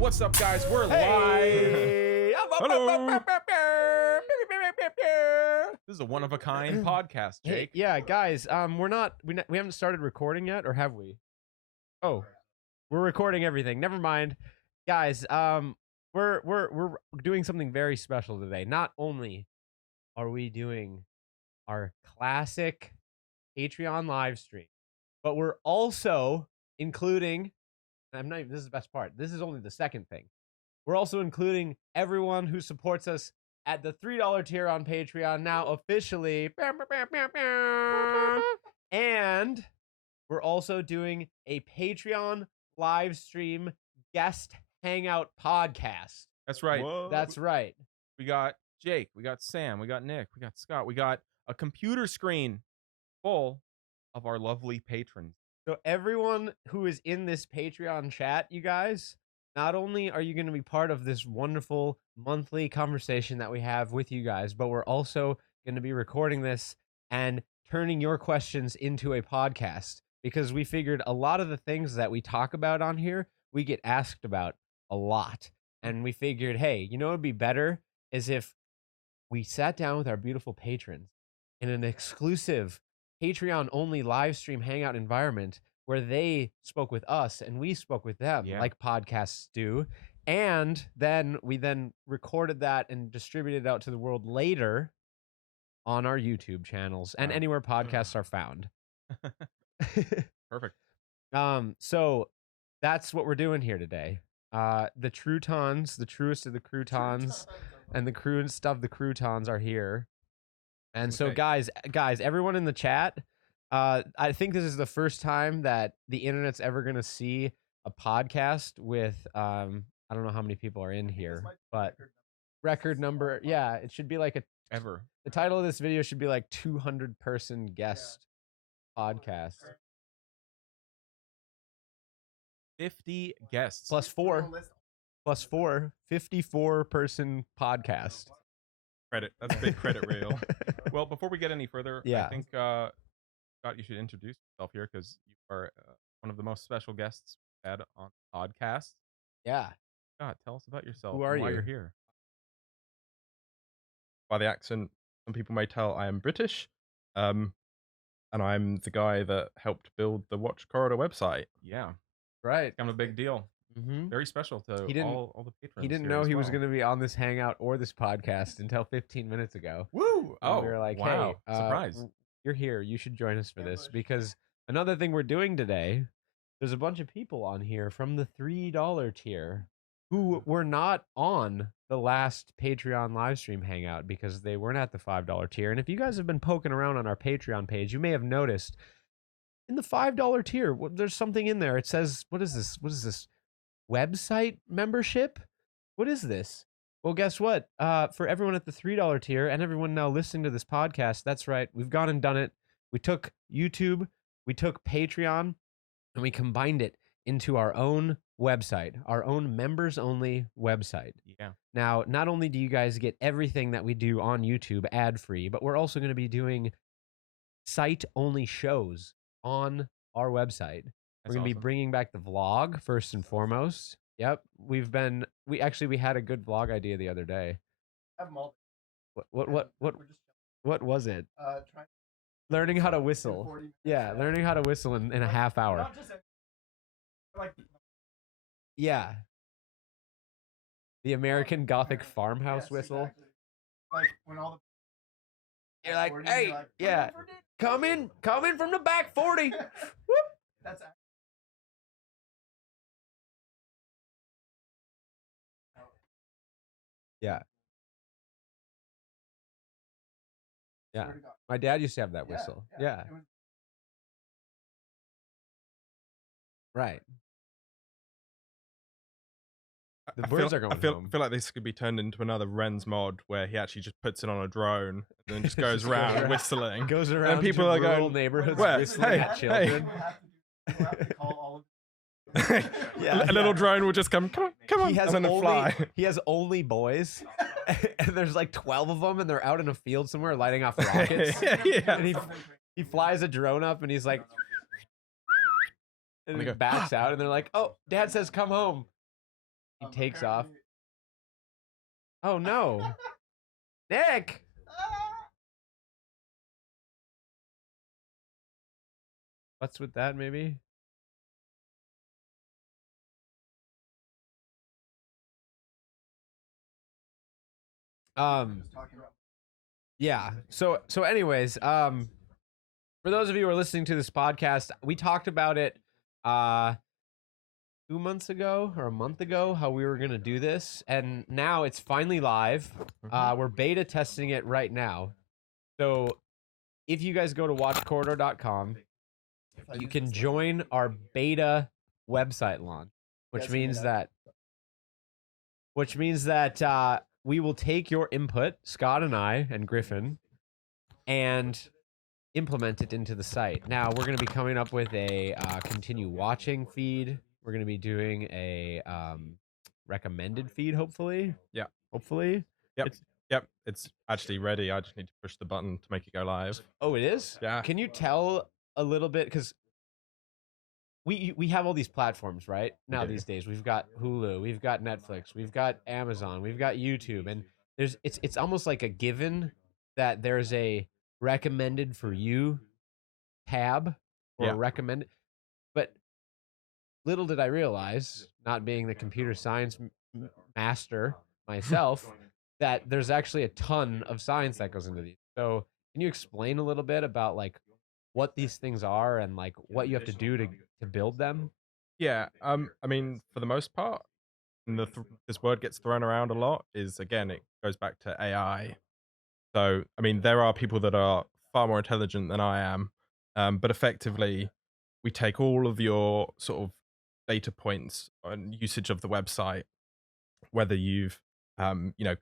What's up, guys? We're live. Hello. This is a one-of-a-kind podcast, Jake. Hey, yeah, guys. We haven't started recording yet, or have we? Oh, we're recording everything. Never mind, guys. We're doing something very special today. Not only are we doing our classic Patreon live stream, but we're also including. This is the best part. This is only the second thing. We're also including everyone who supports us at the $3 tier on Patreon now officially. And we're also doing a Patreon live stream guest hangout podcast. That's right. Whoa. That's right. We got Jake, we got Sam, we got Nick, we got Scott, we got a computer screen full of our lovely patrons. So everyone who is in this Patreon chat, you guys, not only are you going to be part of this wonderful monthly conversation that we have with you guys, but we're also going to be recording this and turning your questions into a podcast, because we figured a lot of the things that we talk about on here, we get asked about a lot. And we figured, hey, you know what would be better is if we sat down with our beautiful patrons in an exclusive Patreon-only live stream hangout environment where they spoke with us and we spoke with them, like podcasts do. And then we recorded that and distributed it out to the world later on our YouTube channels and anywhere podcasts are found. Perfect. So that's what we're doing here today. The Croutons, the truest of the croutons, and the crewest of the croutons are here. And so, guys, everyone in the chat, I think this is the first time that the internet's ever going to see a podcast with, I don't know how many people are in here, but record number. Yeah, it should be like the title of this video should be like 200-person guest podcast. 50 guests. Plus four, 54-person podcast. Credit. That's a big credit reel. Well, before we get any further, Yeah. I think, Scott, you should introduce yourself here because you are one of the most special guests we've had on the podcast. Yeah. Scott, tell us about yourself. Who are and why you? you're here. By the accent, some people may tell I am British. And I'm the guy that helped build the Watch Corridor website. Yeah. Right. It's kind of a big deal. Mm-hmm. Very special to all the patrons. He didn't here know as he was well. going to be on this hangout or this podcast until 15 minutes ago. Woo! And we were like, wow. hey, Surprise. You're here. You should join us for this. Because another thing we're doing today, there's a bunch of people on here from the $3 tier who were not on the last Patreon live stream hangout because they weren't at the $5 tier. And if you guys have been poking around on our Patreon page, you may have noticed in the $5 tier, there's something in there. It says, what is this? What is this? Website membership? What is this? Well, guess what? For everyone at the $3 tier and everyone now listening to this podcast, that's right. We've gone and done it. We took YouTube, we took Patreon, and we combined it into our own website, our own members-only website. Yeah. Now, not only do you guys get everything that we do on YouTube ad-free, but we're also going to be doing site-only shows on our website. We're going to be bringing back the vlog first and foremost. Yep. We had a good vlog idea the other day. What was it? Learning how to whistle. Yeah, learning how to whistle in a half hour. Yeah. The American Gothic farmhouse whistle. Like when all the You're like, hey, yeah. Come in from the back 40. Whoop. That's Yeah. Yeah. My dad used to have that whistle. Yeah. Right. The birds are going home. I feel like this could be turned into another Ren's mod where he actually just puts it on a drone and then just goes around whistling. Goes around and people to are rural going, neighborhoods "Where? whistling Hey, at children. we'll have to call all of A little drone will just come on, He has and then fly. He has only boys, and there's like 12 of them, and they're out in a field somewhere lighting off rockets. Yeah. And he flies a drone up, and he's like, and he backs out, and they're like, "Oh, Dad says come home." He takes off. Apparently- Oh no, Nick! What's with that? Maybe. Just talking about- Yeah. So anyways, for those of you who are listening to this podcast, we talked about it 2 months ago or a month ago how we were going to do this, and now it's finally live. We're beta testing it right now. So if you guys go to watchcorridor.com, you can join our beta website launch, which Guessing means it that we will take your input, Scott and I and Griffin, and implement it into the site. Now we're going to be coming up with a continue watching feed. We're going to be doing a recommended feed, hopefully. Yeah. Hopefully. Yep, it's actually ready. I just need to push the button to make it go live. Oh, it is? Yeah. Can you tell a little bit? Because we have all these platforms, right? Now do. these days. We've got Hulu, we've got Netflix, we've got Amazon, we've got YouTube, and it's almost like a given that there's a recommended for you tab or Yeah. recommended. But little did I realize, not being the computer science master myself, that there's actually a ton of science that goes into these. So can you explain a little bit about like what these things are and like what you have to do to build them? Yeah, I mean, for the most part, and this word gets thrown around a lot, is again, it goes back to AI. So, I mean, there are people that are far more intelligent than I am, but effectively, we take all of your sort of data points and usage of the website, whether you've,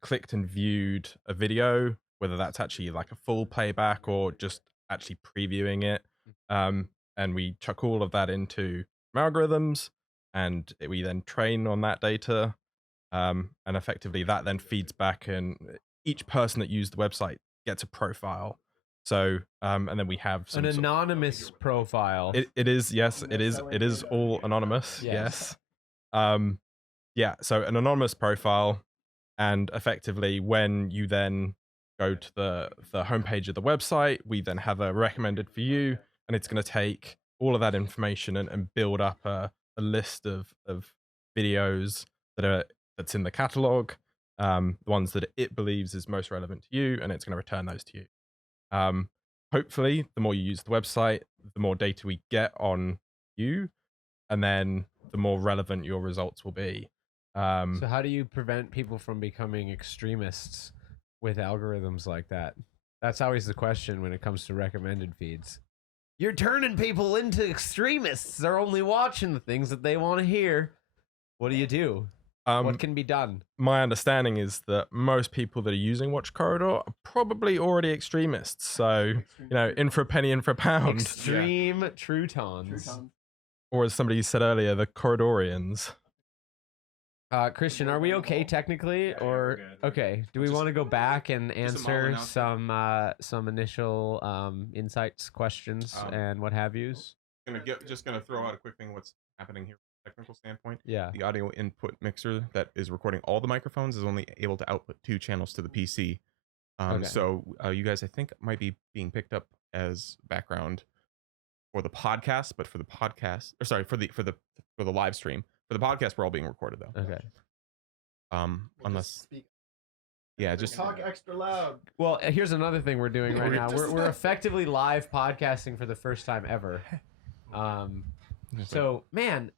clicked and viewed a video, whether that's actually like a full playback or just actually previewing it, and we chuck all of that into algorithms, and we then train on that data, and effectively that then feeds back, and each person that used the website gets a profile. So, and then we have An some anonymous profile. it is, yes, it is all anonymous. Yes. Yes. Yeah, so an anonymous profile, and effectively when you then go to the homepage of the website, we then have a recommended for you, and it's going to take all of that information and build up a list of videos that's in the catalog, the ones that it believes is most relevant to you, and it's going to return those to you. Hopefully, the more you use the website, the more data we get on you, and then the more relevant your results will be. So how do you prevent people from becoming extremists with algorithms like that? That's always the question when it comes to recommended feeds. You're turning people into extremists. They're only watching the things that they want to hear. What do? What can be done? My understanding is that most people that are using Watch Corridor are probably already extremists. So, in for a penny, in for a pound. Extreme Troutons. Croutons. Or as somebody said earlier, the Corridorians. Christian, are we okay technically, Yeah, or we're good. okay? Do we Just- want to go back and just a model answer announcement. some initial insights, questions, Um, and what have yous? Just gonna throw out a quick thing. What's happening here from a technical standpoint? Yeah. The audio input mixer that is recording all the microphones is only able to output 2 channels to the PC. Okay. So you guys, I think, might be being picked up as background for the podcast, but for the podcast, or sorry, for the live stream. For the podcast, we're all being recorded though. Okay. We'll Unless, just speak. yeah, just Talk extra loud. Well, here's another thing we're doing right We're now. just- We're effectively live podcasting for the first time ever. So, man,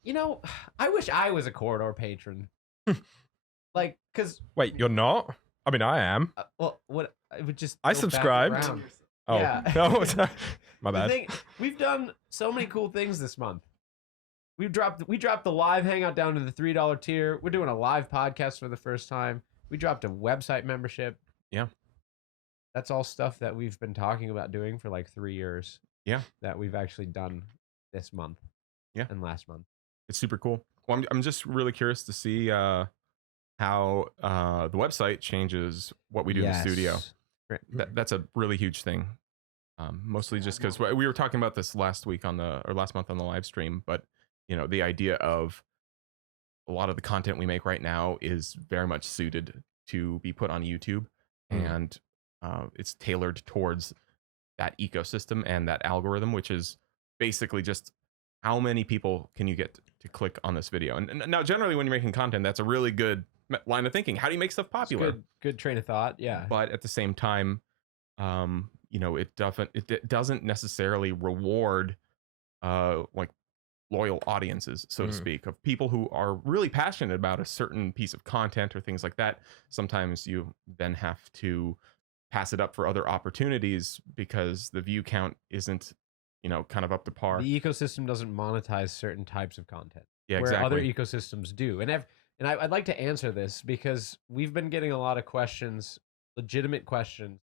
I wish I was a corridor patron. Like, cause Wait, you're not? I mean, I am. well, what it would just I go back subscribed. around. Oh, Yeah. no, my The bad. thing, we've done so many cool things this month. We dropped the live hangout down to the $3 tier. We're doing a live podcast for the first time. We dropped a website membership. Yeah. That's all stuff that we've been talking about doing for like 3 years. Yeah. That we've actually done this month. Yeah. And last month. it's super cool. Well, I'm just really curious to see how the website changes what we do in the studio. Great. That's a really huge thing. Mostly just because we were talking about this last month on the live stream, but the idea of a lot of the content we make right now is very much suited to be put on YouTube, and it's tailored towards that ecosystem and that algorithm, which is basically just how many people can you get to click on this video. And now, generally, when you're making content, that's a really good line of thinking. How do you make stuff popular? Good train of thought. Yeah. But at the same time, it doesn't necessarily reward like loyal audiences, so to speak, of people who are really passionate about a certain piece of content or things like that. Sometimes you then have to pass it up for other opportunities because the view count isn't, kind of up to par. The ecosystem doesn't monetize certain types of content. Yeah, where exactly. other ecosystems do. And I'd like to answer this because we've been getting a lot of questions, legitimate questions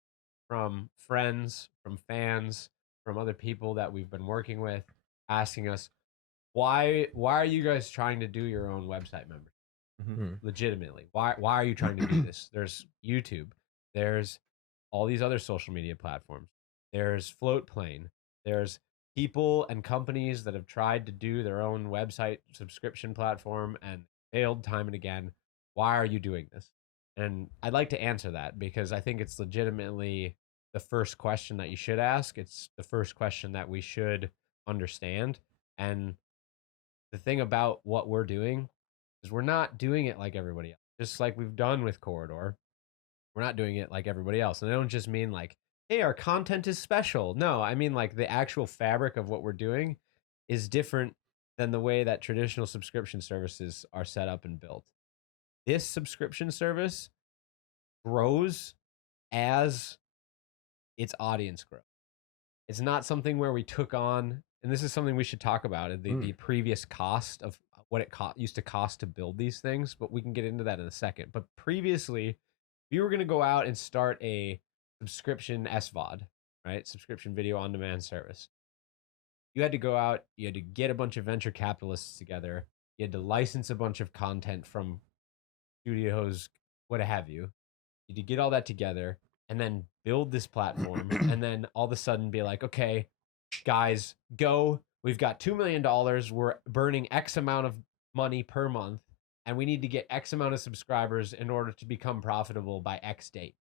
from friends, from fans, from other people that we've been working with, asking us, why are you guys trying to do your own website membership? Legitimately, why are you trying to do this? There's YouTube, there's all these other social media platforms, there's Floatplane, there's people and companies that have tried to do their own website subscription platform and failed time and again. Why are you doing this? And I'd like to answer that because I think it's legitimately the first question that you should ask. It's the first question that we should understand. And the thing about what we're doing is we're not doing it like everybody else. Just like we've done with Corridor, we're not doing it like everybody else. And I don't just mean like, hey, our content is special. No, I mean like the actual fabric of what we're doing is different than the way that traditional subscription services are set up and built. This subscription service grows as its audience grows. It's not something where we took on, and this is something we should talk about, the previous cost of what it used to cost to build these things, but we can get into that in a second. But previously, if you were going to go out and start a subscription SVOD, right? Subscription video on demand service. You had to go out, you had to get a bunch of venture capitalists together, you had to license a bunch of content from studios, what have you. You had to get all that together and then build this platform and then all of a sudden be like, okay, guys, go. We've got $2 million. We're burning X amount of money per month and we need to get X amount of subscribers in order to become profitable by X date.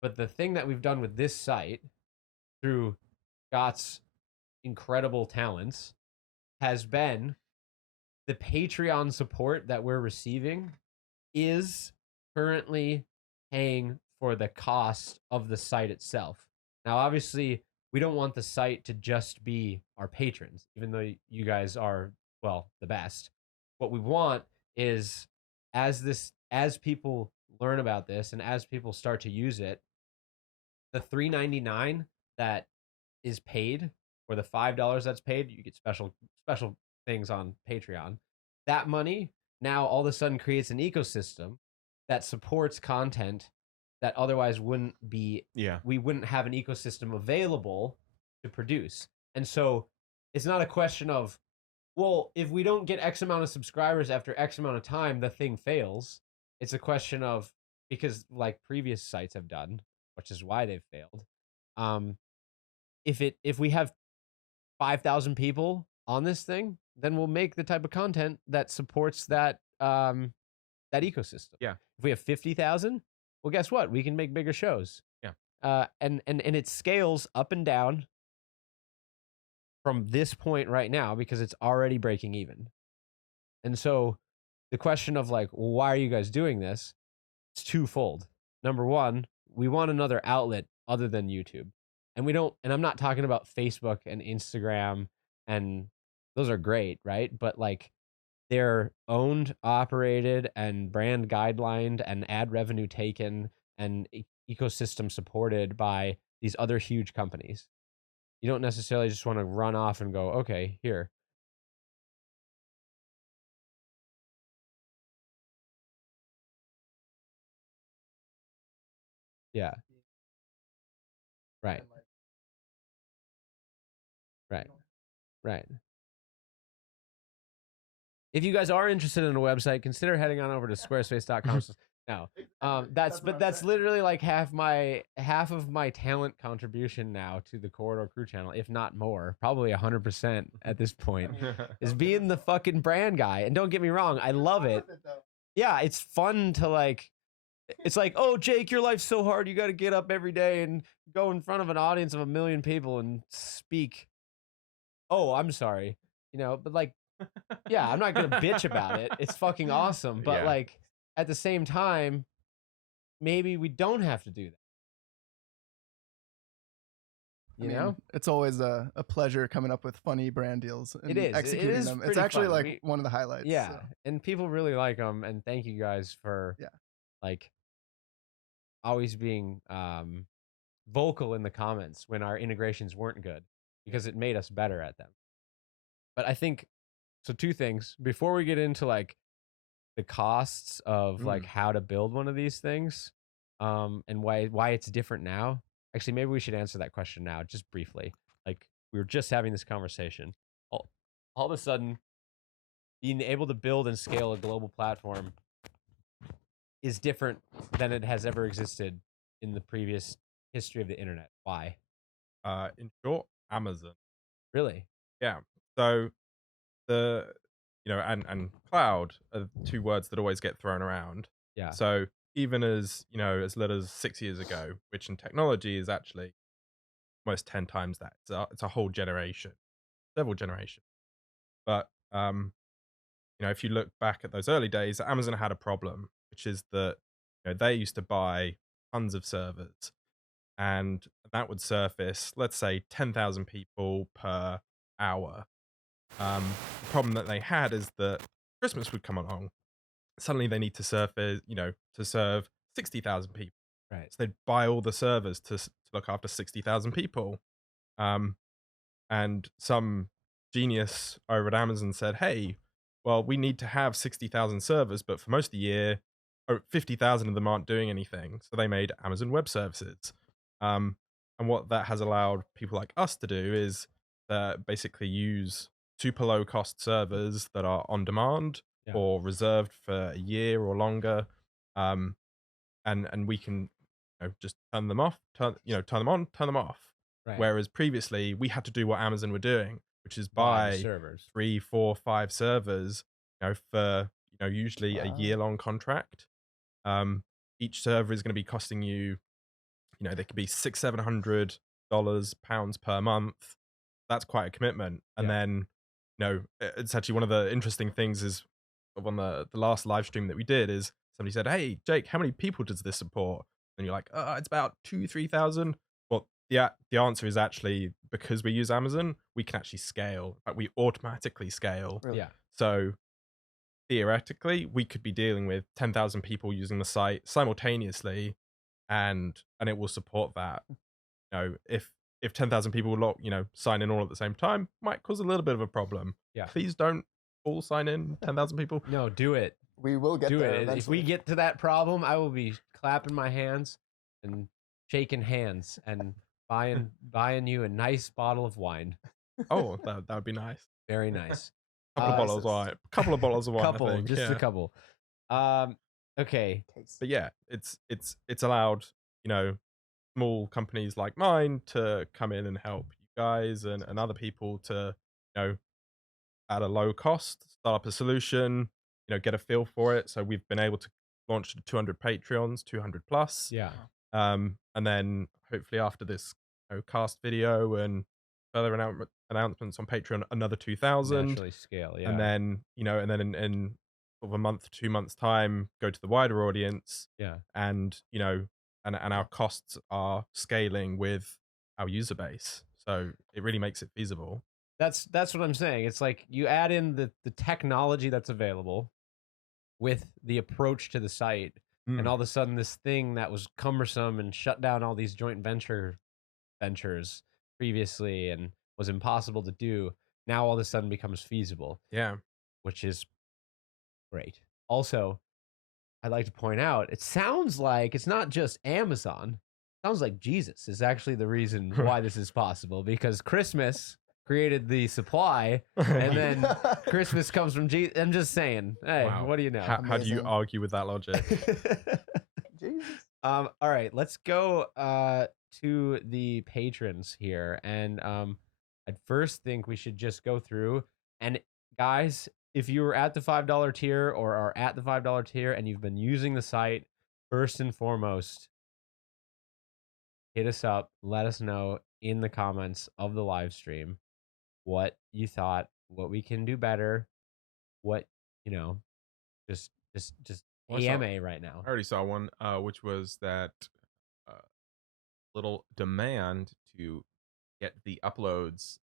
But the thing that we've done with this site through Scott's incredible talents has been the Patreon support that we're receiving is currently paying for the cost of the site itself. Now, obviously, we don't want the site to just be our patrons, even though you guys are, well, the best. What we want is as people learn about this and as people start to use it, the $3.99 that is paid or the $5 that's paid, you get special things on Patreon. That money now all of a sudden creates an ecosystem that supports content that otherwise wouldn't be. Yeah. We wouldn't have an ecosystem available to produce. And so it's not a question of, well, if we don't get X amount of subscribers after X amount of time, the thing fails. It's a question of, because like previous sites have done, which is why they've failed. If we have 5,000 people on this thing, then we'll make the type of content that supports that that ecosystem. Yeah. If we have 50,000, well, guess what? We can make bigger shows. Yeah. And it scales up and down from this point right now because it's already breaking even. And so the question of like, well, why are you guys doing this? It's twofold. Number one, we want another outlet other than YouTube. And I'm not talking about Facebook and Instagram, and those are great, right? But like they're owned, operated, and brand guidelined and ad revenue taken and ecosystem supported by these other huge companies. You don't necessarily just want to run off and go, okay, here. Yeah. Right. Right. If you guys are interested in a website, consider heading on over to squarespace.com. No. That's literally like half of my talent contribution now to the Corridor Crew channel, if not more, probably 100% at this point, is being the fucking brand guy. And don't get me wrong, I love it. Yeah, it's fun to like. It's like, oh, Jake, your life's so hard. You got to get up every day and go in front of an audience of 1 million people and speak. Oh, I'm sorry, but like, yeah, I'm not gonna bitch about it. It's fucking awesome, but Yeah. like at the same time, maybe we don't have to do that. You know, it's always a pleasure coming up with funny brand deals and It is. It executing is them. It's pretty actually fun. like one of the highlights. yeah, so. and people really like them. And thank you guys for like always being vocal in the comments when our integrations weren't good, because it made us better at them. But I think so. Two things before we get into like the costs of like how to build one of these things, and why it's different now. Actually, maybe we should answer that question now, just briefly. Like we were just having this conversation. All of a sudden, being able to build and scale a global platform is different than it has ever existed in the previous history of the internet. Why? In short, Amazon. Really? Yeah. So the and cloud are two words that always get thrown around. Yeah. So even as as little as 6 years ago, which in technology is actually almost 10 times that. It's a whole generation, several generations. But if you look back at those early days, Amazon had a problem, which is that they used to buy tons of servers, and that would surface, let's say, 10,000 people per hour. The problem that they had is that Christmas would come along. Suddenly they need to serve 60,000 people. Right. So they'd buy all the servers to look after 60,000 people. And some genius over at Amazon said, hey, well, we need to have 60,000 servers, but for most of the year, 50,000 of them aren't doing anything. So they made Amazon Web Services. And what that has allowed people like us to do is basically use super low cost servers that are on demand or reserved for a year or longer. And we can just turn them off, turn them on, turn them off. Right. Whereas previously we had to do what Amazon were doing, which is Buy buy the servers. 3, 4, 5 servers, for usually a year-long contract. Each server is going to be costing you, they could be $600-700 pounds per month. That's quite a commitment. And then, it's actually one of the interesting things is on the last live stream that we did is somebody said, hey, Jake, how many people does this support? And you're like, it's about 2,000-3,000. Well, the answer is actually because we use Amazon, we can actually scale. In fact, we automatically scale. Really? Yeah. So theoretically, we could be dealing with 10,000 people using the site simultaneously, and it will support that. If 10,000 people sign in all at the same time, might cause a little bit of a problem. Yeah. Please don't all sign in 10,000 people. No, do it. We will get Do there it. eventually. If we get to that problem, I will be clapping my hands and shaking hands and buying you a nice bottle of wine. Oh, that would be nice. Very nice. Couple of bottles of wine. Couple of bottles of wine. Couple, I think. just a couple. Okay. But yeah, it's allowed small companies like mine to come in and help you guys and other people to at a low cost start up a solution, get a feel for it. So we've been able to launch 200 Patreons, 200 plus. Yeah. And then hopefully after this cast video and further announcements on Patreon, another 2,000. Naturally scale, yeah. And then in sort of a month, 2 months time, go to the wider audience. Yeah. And and our costs are scaling with our user base, so it really makes it feasible. That's what I'm saying. It's like you add in the technology that's available with the approach to the site, and all of a sudden this thing that was cumbersome and shut down all these joint ventures previously and was impossible to do, now all of a sudden becomes feasible. Yeah. Which is great. Also, I'd like to point out, it sounds like it's not just Amazon. It sounds like Jesus is actually the reason why this is possible, because Christmas created the supply, and then Christmas comes from Jesus. I'm just saying. Hey, Wow. what do you know? How do you Amazing. argue with that logic? Jesus. All right, let's go to the patrons here, and I'd first think we should just go through. And guys, if you were at the $5 tier or are at the $5 tier and you've been using the site, first and foremost, hit us up. Let us know in the comments of the live stream what you thought, what we can do better, what you know, just Well, I saw- AMA right now. I already saw one, which was that little demand to get the uploads,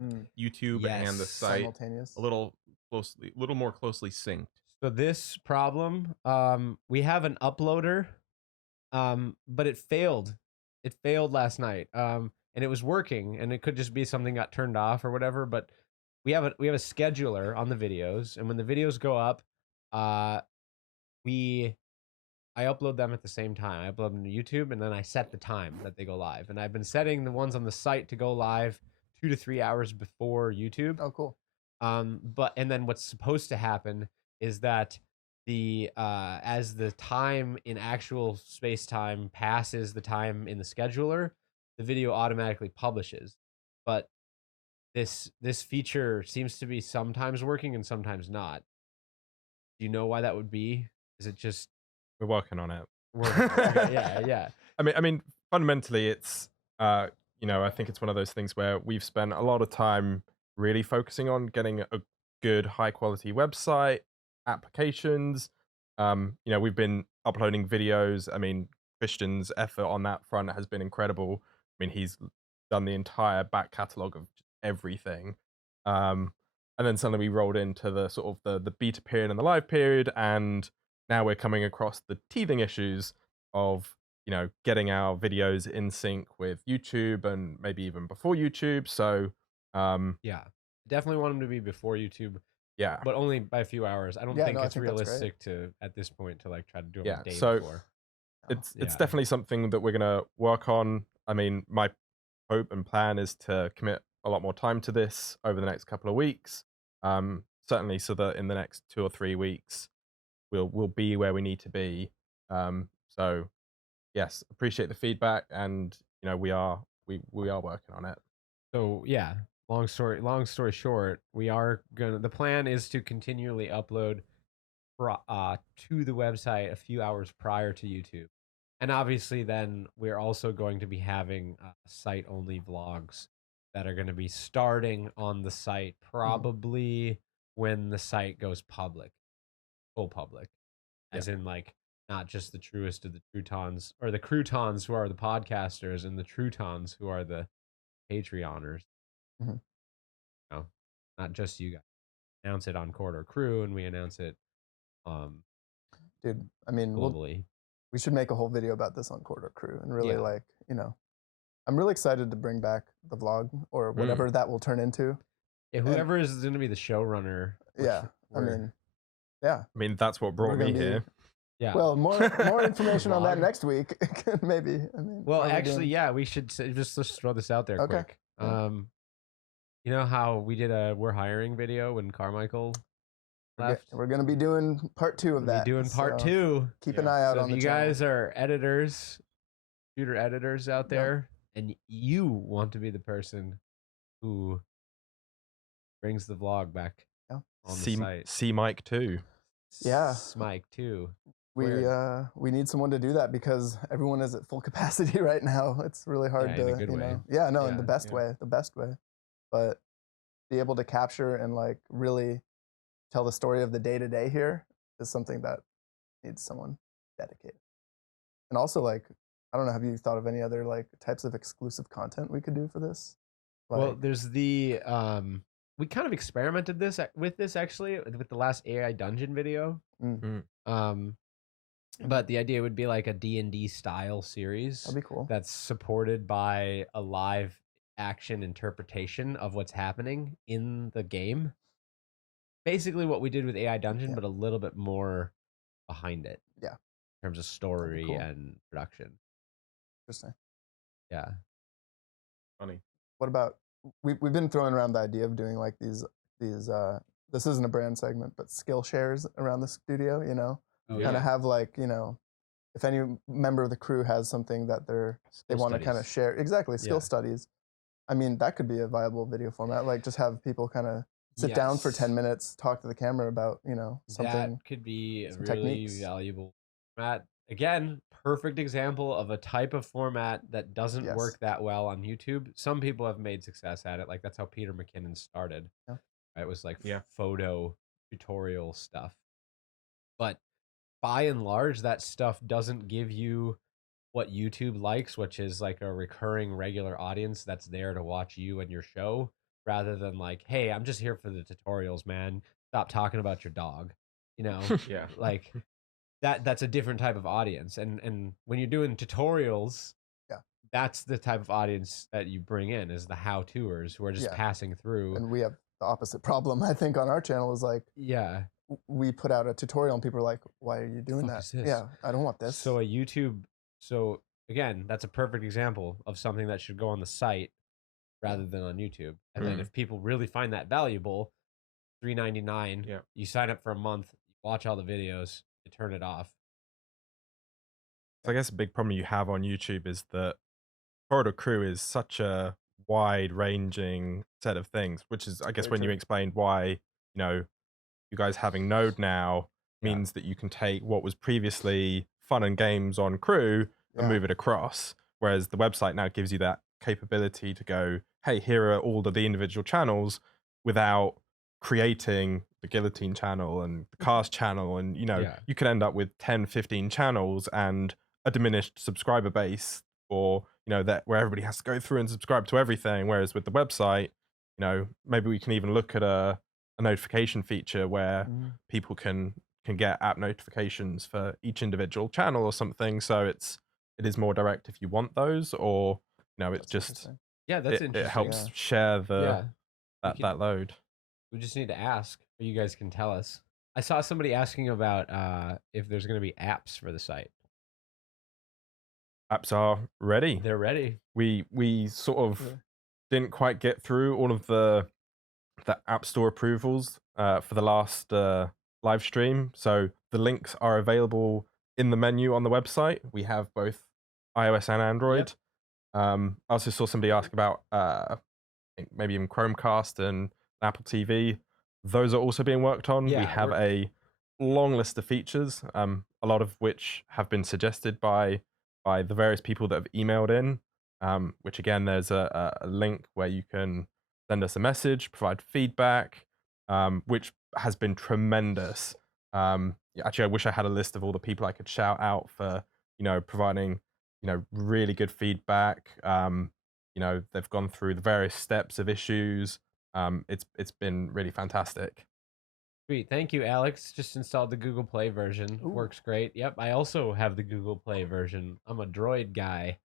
Mm, YouTube and the Yes. site simultaneous. a little more closely synced. So this problem, we have an uploader, but it failed. It failed last night, and it was working, and it could just be something got turned off or whatever. But we have a scheduler on the videos, and when the videos go up, I upload them at the same time. I upload them to YouTube, and then I set the time that they go live. And I've been setting the ones on the site to go live 2 to 3 hours before YouTube. Oh, cool. And then what's supposed to happen is that the as the time in actual space time passes the time in the scheduler, the video automatically publishes. But this feature seems to be sometimes working and sometimes not. Do you know why that would be? Is it just We're working on it. working? Okay, yeah. I mean, fundamentally, it's I think it's one of those things where we've spent a lot of time really focusing on getting a good, high quality website, applications. We've been uploading videos. I mean, Christian's effort on that front has been incredible. I mean, he's done the entire back catalog of everything. And then suddenly we rolled into the sort of the beta period and the live period, and now we're coming across the teething issues of getting our videos in sync with YouTube and maybe even before YouTube. So Yeah. Definitely want them to be before YouTube, yeah, but only by a few hours. I don't Yeah, think no, I it's think that's great. realistic to at this point to like try to do them Yeah, a day so before. it's Yeah. definitely something that we're gonna work on. I mean, my hope and plan is to commit a lot more time to this over the next couple of weeks. Certainly, so that in the next 2 or 3 weeks, we'll be where we need to be. So yes, appreciate the feedback, and we are working on it. So yeah, long story short, the plan is to continually upload to the website a few hours prior to YouTube. And obviously then we're also going to be having site only vlogs that are going to be starting on the site probably when the site goes full public. As in like not just the truest of the croutons or the croutons who are the podcasters and the croutons who are the Patreoners. Mhm. No, not just you guys. Announce it on Corridor Crew, and we announce it Dude, I mean, globally. we should make a whole video about this on Corridor Crew and really Yeah. I'm really excited to bring back the vlog or whatever that will turn into. Yeah, whoever is going to be the showrunner. Yeah, I mean, that's what brought We're me gonna be- here. Yeah. well, more information on that Vlog. next week, maybe. I mean, Well, are we actually, doing- yeah, we should let's throw this out there Okay. quick. Yeah. You know how we did a we're hiring video when Carmichael left? we're gonna be doing part 2 of We'll that. be doing part so 2. Keep an eye out So on if the you channel. guys are editors, computer editors out there, and you want to be the person who brings the vlog back Yeah. on the site. See Mike too. Yeah. Smike too. We need someone to do that because everyone is at full capacity right now. It's really hard Yeah, in to, a good way. Yeah, no, in Yeah, the best way. But be able to capture and like really tell the story of the day to day here is something that needs someone dedicated. And also, like, I don't know, have you thought of any other like types of exclusive content we could do for this? Well, Like, there's the we kind of experimented with this actually with the last AI dungeon video. But the idea would be like a D&D style series that'd be cool. that's supported by a live action interpretation of what's happening in the game. Basically what we did with AI Dungeon, but a little bit more behind it. Yeah. In terms of story cool. and production. Interesting. Yeah. Funny. What about we've been throwing around the idea of doing like these this isn't a brand segment, but skill shares around the studio, you know, Oh, kind yeah. of have like, you know, if any member of the crew has something that they Skill want to kind of studies. share, exactly, skill Yeah. studies. I mean, that could be a viable video format. Like just have people kind of sit down for 10 Yes. minutes, talk to the camera about, you know, That something. could be a some really techniques. valuable format. Again, perfect example of a type of format that doesn't Yes. work that well on YouTube. Some people have made success at it. Like that's how Peter McKinnon started. Yeah. Right? It was like Yeah. photo tutorial stuff. But by and large, that stuff doesn't give you what YouTube likes, which is like a recurring regular audience that's there to watch you and your show, rather than like, hey, I'm just here for the tutorials, man. Stop talking about your dog. You know, Yeah. like that's a different type of audience. And when you're doing tutorials, Yeah. that's the type of audience that you bring in is the how-toers who are just Yeah. passing through. And we have the opposite problem, I think, on our channel is like, Yeah. we put out a tutorial and people are like, why are you doing fuck that? is this? Yeah, I don't want this. So so again, that's a perfect example of something that should go on the site rather than on YouTube. And then Mhm. if people really find that valuable, $3.99, Yeah. you sign up for a month, you watch all the videos, you turn it off. So I guess a big problem you have on YouTube is that Corridor Crew is such a wide-ranging set of things, which is, I guess, Very when you true. explained why, you know, you guys having Node now Yeah. means that you can take what was previously fun and games on Crew and Yeah. move it across. Whereas the website now gives you that capability to go, hey, here are all of the individual channels without creating the Guillotine channel and the Cast channel. And, you know, Yeah. you could end up with 10, 15 channels and a diminished subscriber base, or, you know, that where everybody has to go through and subscribe to everything. Whereas with the website, you know, maybe we can even look at a notification feature where Mhm. people can get app notifications for each individual channel or something. So it is more direct if you want those, or, you know, it's That's just interesting. Yeah, that's it interesting. helps Yeah. share Yeah. that load. We just need to ask, or you guys can tell us. I saw somebody asking about if there's going to be apps for the site. Apps are ready. They're ready. We sort of Yeah. didn't quite get through all of the app store approvals for the last live stream, so the links are available in the menu on the website. We have both iOS and Android. I also saw somebody ask about I think maybe even Chromecast and Apple TV. Those are also being worked on. We Yeah, have a long list of features, a lot of which have been suggested by the various people that have emailed in, which again, there's a link where you can send us a message, provide feedback, which has been tremendous. Actually, I wish I had a list of all the people I could shout out for, you know, providing, you know, really good feedback. You know, they've gone through the various steps of issues. It's been really fantastic. Sweet. Thank you, Alex. Just installed the Google Play version. Ooh. Works great. Yep. I also have the Google Play version. I'm a Droid guy.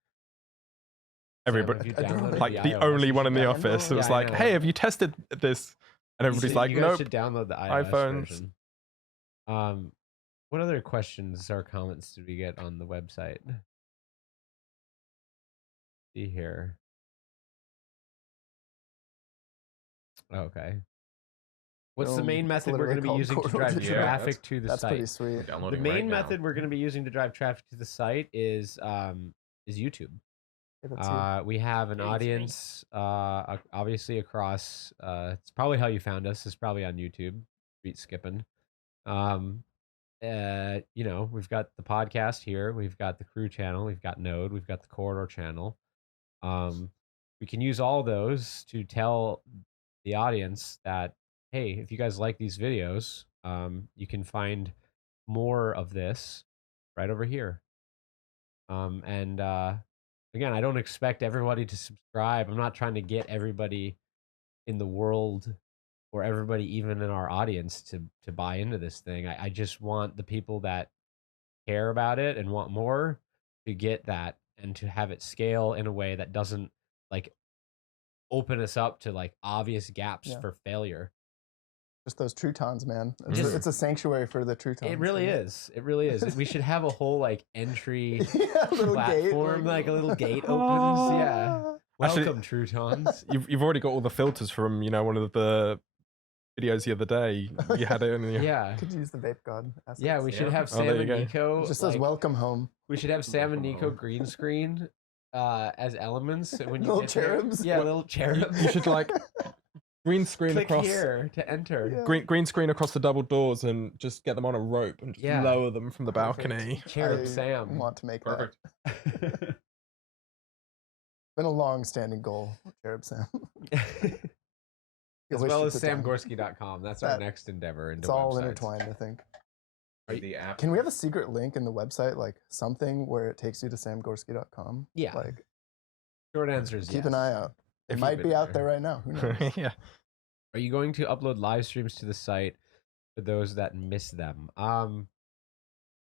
Sam, Everybody, have you I don't downloaded like the iOS? only You one should in the download- office, it was Yeah, I like, know. hey, have you tested this? And everybody's You like, guys nope. should download the iOS iPhones. version. What other questions or comments did we get on the website? See here. Okay. What's the main Boom. It's method we're literally going to be called using to Corridor drive Digital. Yeah, traffic to the That's site? pretty sweet. The Downloading main right now. method we're going to be using to drive traffic to the site is YouTube. If it's you. We have an It's me. audience, obviously across. It's probably how you found us. It's probably on YouTube. Beat skipping. You know, we've got the podcast here. We've got the crew channel. We've got Node. We've got the corridor channel. We can use all those to tell the audience that, hey, if you guys like these videos, you can find more of this right over here. And again, I don't expect everybody to subscribe. I'm not trying to get everybody in the world or everybody even in our audience to buy into this thing. I just want the people that care about it and want more to get that and to have it scale in a way that doesn't like open us up to like obvious gaps Yeah. for failure. Just those Troutons, man. It's, Just- it's a sanctuary for the Troutons. It really is. It really is. We should have a whole like entry Yeah, a little gate, platform, like a little gate opens. Yeah. Actually- Welcome, Troutons. You've already got all the filters from one of the videos the other day. You had it in your... Yeah. Could use the vape god assets. Yeah, we should have Oh, Sam there you and go. Nico. It just says like, welcome home. We should have Sam and Welcome Nico home. green screen as elements. And when you Little get there- cherubs? Yeah, little cherubs. You should like green screen click across here to enter. Yeah. green screen across the double doors and just get them on a rope and just Yeah. lower them from the Perfect. balcony. Cherub I Sam. want to make Perfect. that. Been a long-standing goal, Cherub Sam. As wish well you as could tell me. samgorsky.com. That's our That- next endeavor into It's all websites. intertwined, I think. The app. Can we have a secret link in the website, like something where it takes you to samgorsky.com? Yeah. Like, Short answer is keep yes. an eye out. It If might you've be been out there. there right now. Who knows? Yeah. Are you going to upload live streams to the site for those that miss them?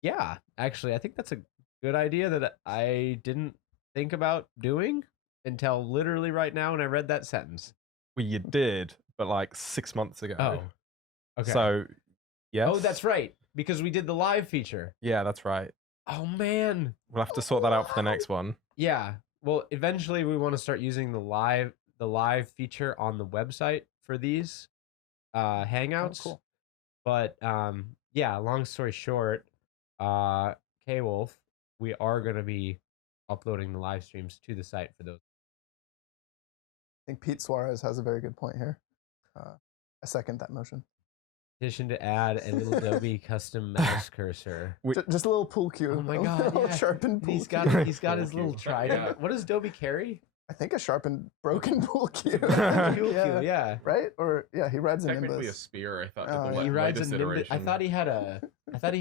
Yeah, actually, I think that's a good idea that I didn't think about doing until literally right now when I read that sentence. Well, you did, but like 6 months ago. Oh, okay. So, yes. Oh, that's right, because we did the live feature. Yeah, that's right. Oh man. We'll have to sort that out for the next one. Yeah. Well, eventually we want to start using the live feature on the website for these hangouts. cool. But yeah, long story short, K-Wolf, we are going to be uploading the live streams to the site for those. I think Pete Suarez has a very good point here. I second that motion. Addition to add a little Adobe custom mouse cursor. We- Just a little pool cue. Oh my a God, little yeah. sharpened pool He's cue. got his Pool little cue. trident. Yeah. What does Adobe carry? I think a sharpened, broken pool cue. Fuel yeah. cue, yeah. Right? Or yeah, he rides a Technically a Nimbus. spear. I thought. Oh, the yeah. He rides a latest Nimbus. I iteration. thought he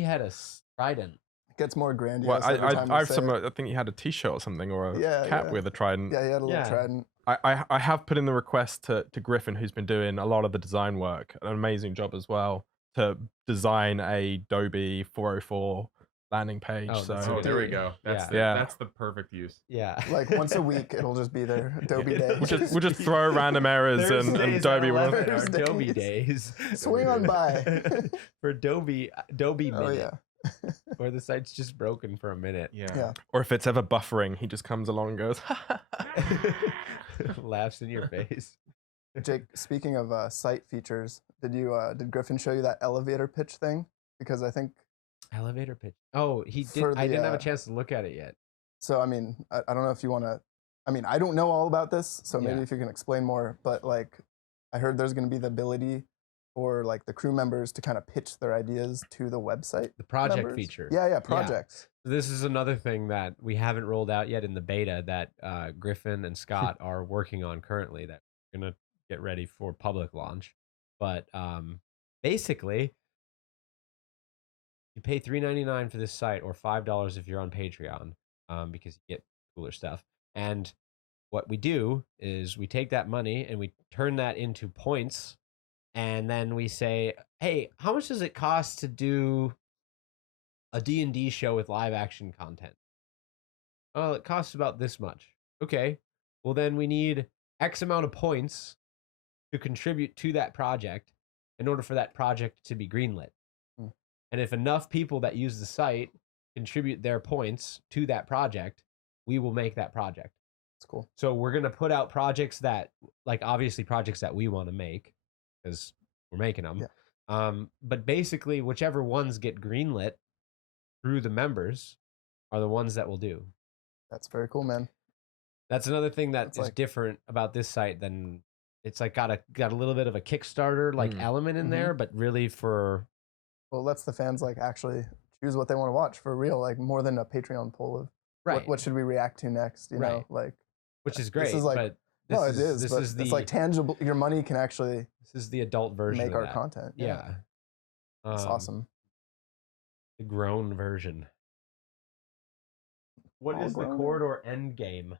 had a trident. Gets more grandiose. Well, every time you I've say some. it. I think he had a T-shirt or something, or a Yeah, cap yeah. with a trident. Yeah, he had a little Yeah. trident. I have put in the request to Griffin, who's been doing a lot of the design work, an amazing job as well, to design a Adobe 404 landing page. Oh, that's so Oh, there we Dude. go. That's Yeah. that's the perfect use. Yeah. Like once a week, it'll just be there. Adobe Day. we'll just throw random errors and Thursdays Adobe at will. 11 are Thursdays. Adobe days. Swing on by. For Adobe Oh minute, yeah. where the site's just broken for a minute. Yeah. Or if it's ever buffering, he just comes along and goes. Laughs in your face. Jake, speaking of site features, did Griffin show you that elevator pitch thing? Because I think Elevator pitch. Oh, he did. For I the, didn't have a chance to look at it yet. so. I mean, I don't know if you want to. I mean, I don't know all about this, so maybe Yeah. if you can explain more. But like, I heard there's going to be the ability for like the crew members to kind of pitch their ideas to the website. The project members. feature. Yeah, projects. This is another thing that we haven't rolled out yet in the beta that Griffin and Scott are working on currently that we're going to get ready for public launch. But basically, you pay $3.99 for this site or $5 if you're on Patreon because you get cooler stuff. And what we do is we take that money and we turn that into points. And then we say, hey, how much does it cost to do a D&D show with live action content? Oh, it costs about this much. Okay. Well, then we need X amount of points to contribute to that project in order for that project to be greenlit. Hmm. And if enough people that use the site contribute their points to that project, we will make that project. It's cool. So we're going to put out projects that, like, obviously projects that we want to make because we're making them. Yeah. But basically, whichever ones get greenlit through the members are the ones that we'll do. That's very cool, man. That's another thing that It's is like- different about this site than it's like got a little bit of a Kickstarter like element in there, but really for Well, lets the fans like actually choose what they want to watch for real, like more than a Patreon poll of right, what should we react to next, you know, Right. like which is this great. is like- but no, it is, This but is the it's like tangible. Your money can actually this is the adult version make of our that. content. Yeah, It's awesome. The grown version. What All is the grown. corridor end game?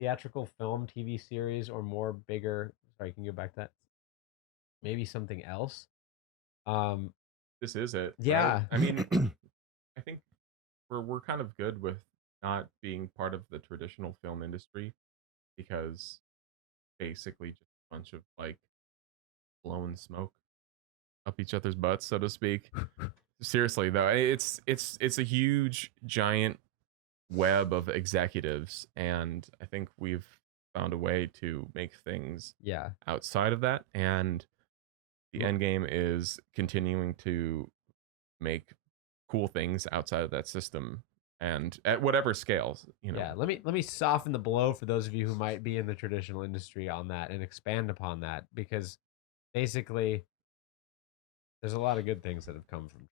Theatrical film, TV series, or more bigger? Sorry, can you go back to that? Maybe something else. This is it. right? Yeah. I mean, I think we're kind of good with not being part of the traditional film industry because basically just a bunch of like blowing smoke up each other's butts, so to speak. Seriously though, it's a huge giant web of executives, and I think we've found a way to make things Yeah. outside of that, and the Well- end game is continuing to make cool things outside of that system and at whatever scales, you know. Yeah, let me soften the blow for those of you who might be in the traditional industry on that and expand upon that, because basically there's a lot of good things that have come from,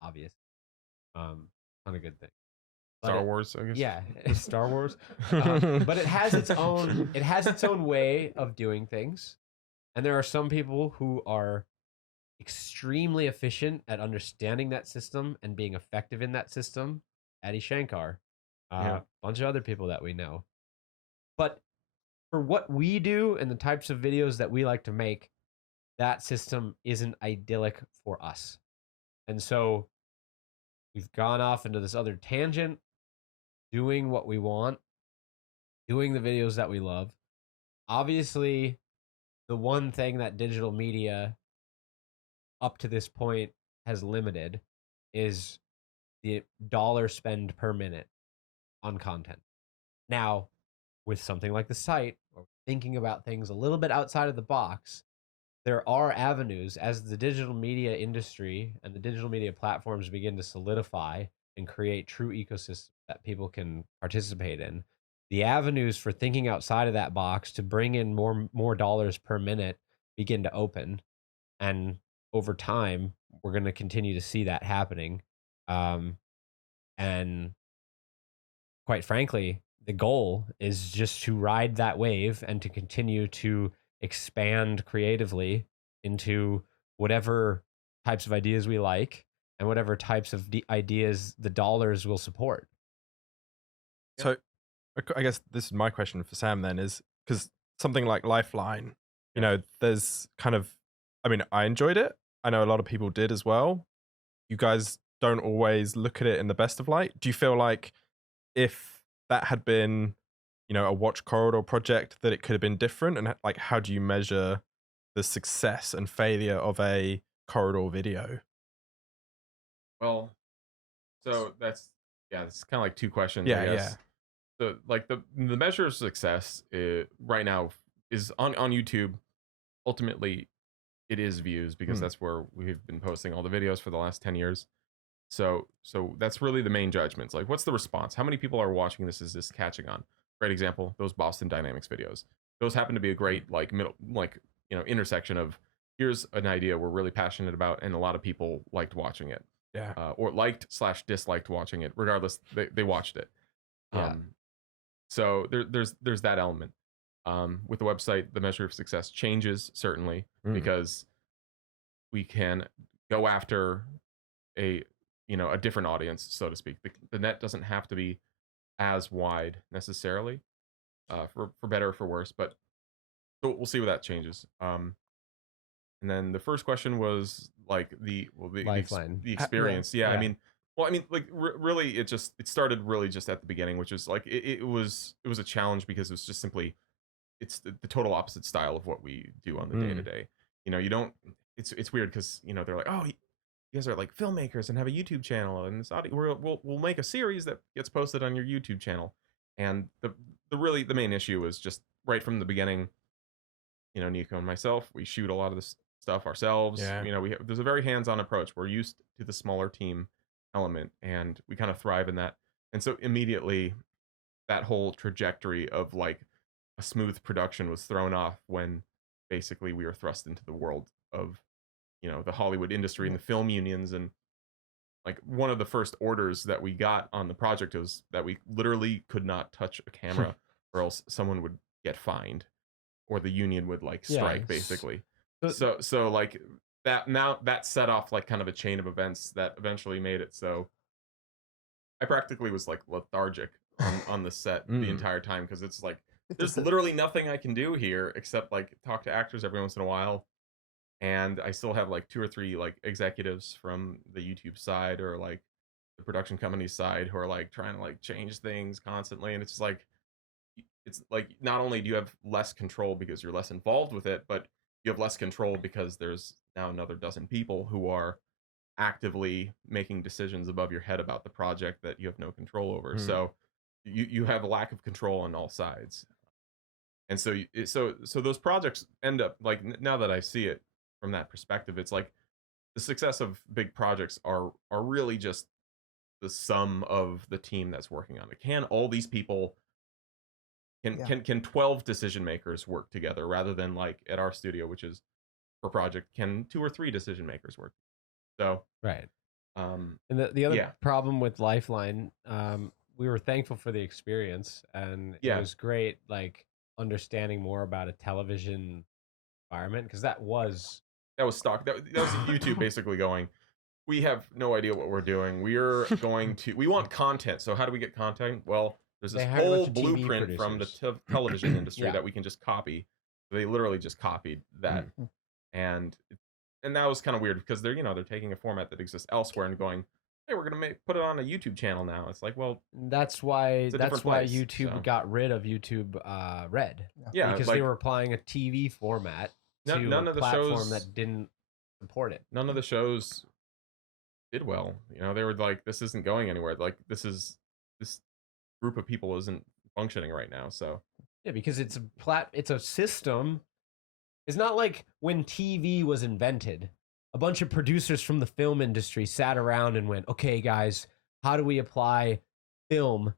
obvious, ton of good things. But Star Wars, I guess. Yeah, Star Wars. But it has its own way of doing things, and there are some people who are extremely efficient at understanding that system and being effective in that system. Adi Shankar, Yeah. a bunch of other people that we know. But for what we do and the types of videos that we like to make, that system isn't idyllic for us. And so we've gone off into this other tangent, doing what we want, doing the videos that we love. Obviously, the one thing that digital media up to this point has limited is the dollar spend per minute on content. Now, with something like the site, or thinking about things a little bit outside of the box, there are avenues as the digital media industry and the digital media platforms begin to solidify and create true ecosystems that people can participate in. The avenues for thinking outside of that box to bring in more dollars per minute begin to open, and over time we're going to continue to see that happening. And quite frankly, the goal is just to ride that wave and to continue to expand creatively into whatever types of ideas we like and whatever types of ideas the dollars will support. So I guess this is my question for Sam then, is because something like Lifeline, you know, there's kind of, I mean, I enjoyed it. I know a lot of people did as well. You guys don't always look at it in the best of light. Do you feel like if that had been, you know, a Watch Corridor project, that it could have been different? And like, how do you measure the success and failure of a Corridor video? Well, so that's it's kind of like two questions, I Yeah, guess. The measure of success right now is on YouTube. Ultimately, it is views, because that's where we've been posting all the videos for the last 10 years. So that's really the main judgments. Like, what's the response? How many people are watching this? Is this catching on? Great example, those Boston Dynamics videos. Those happen to be a great intersection of, here's an idea we're really passionate about, and a lot of people liked watching it. Yeah. Or liked/disliked watching it. Regardless, they watched it. Yeah. So there's that element. With the website, the measure of success changes, certainly, because we can go after a different audience, so to speak. The net doesn't have to be as wide necessarily, for better or for worse, but we'll see what that changes. And then the first question was like the Lifeline. experience. I mean, like really, it started really just at the beginning, which is like it was a challenge, because it was just simply, it's the total opposite style of what we do on the day to day. You know, you don't. It's weird, because they're like, oh, you guys are like filmmakers and have a YouTube channel, and this audio, we'll make a series that gets posted on your YouTube channel. And the main issue was just right from the beginning. Nico and myself, we shoot a lot of this stuff ourselves. Yeah. There's a very hands-on approach. We're used to the smaller team element, and we kind of thrive in that. And so immediately, that whole trajectory of like a smooth production was thrown off when basically we were thrust into the world of the Hollywood industry and the film unions. And like, one of the first orders that we got on the project was that we literally could not touch a camera or else someone would get fined, or the union would like strike, basically. So like that set off like kind of a chain of events that eventually made it so I practically was like lethargic on the set the entire time, because it's like, there's literally nothing I can do here except like talk to actors every once in a while. And I still have like 2 or 3 like executives from the YouTube side, or like the production company side, who are like trying to like change things constantly. And it's like not only do you have less control because you're less involved with it, but you have less control because there's now another dozen people who are actively making decisions above your head about the project that you have no control over. So you have a lack of control on all sides. And so so those projects end up like now that I see it from that perspective, it's like the success of big projects are really just the sum of the team that's working on it. Can all these people can 12 decision makers work together rather than like at our studio, which is per project, can 2 or 3 decision makers work? So right. and the other problem with Lifeline, we were thankful for the experience, and it was great, like understanding more about a television environment, because that was stock. That was YouTube basically going, we have no idea what we're doing. We're going to, we want content. So how do we get content? Well, there's this whole blueprint from the television industry that we can just copy. They literally just copied that. And that was kind of weird because they're taking a format that exists elsewhere and going, hey, we're gonna put it on a YouTube channel now. It's like, well, that's why YouTube got rid of YouTube Red. Yeah, because they were applying a TV format to none of the platform shows that didn't support it. None of the shows did well. They were like, this isn't going anywhere. Like this group of people isn't functioning right now. So yeah, because it's a system. It's not like when TV was invented, a bunch of producers from the film industry sat around and went, okay, guys, how do we apply film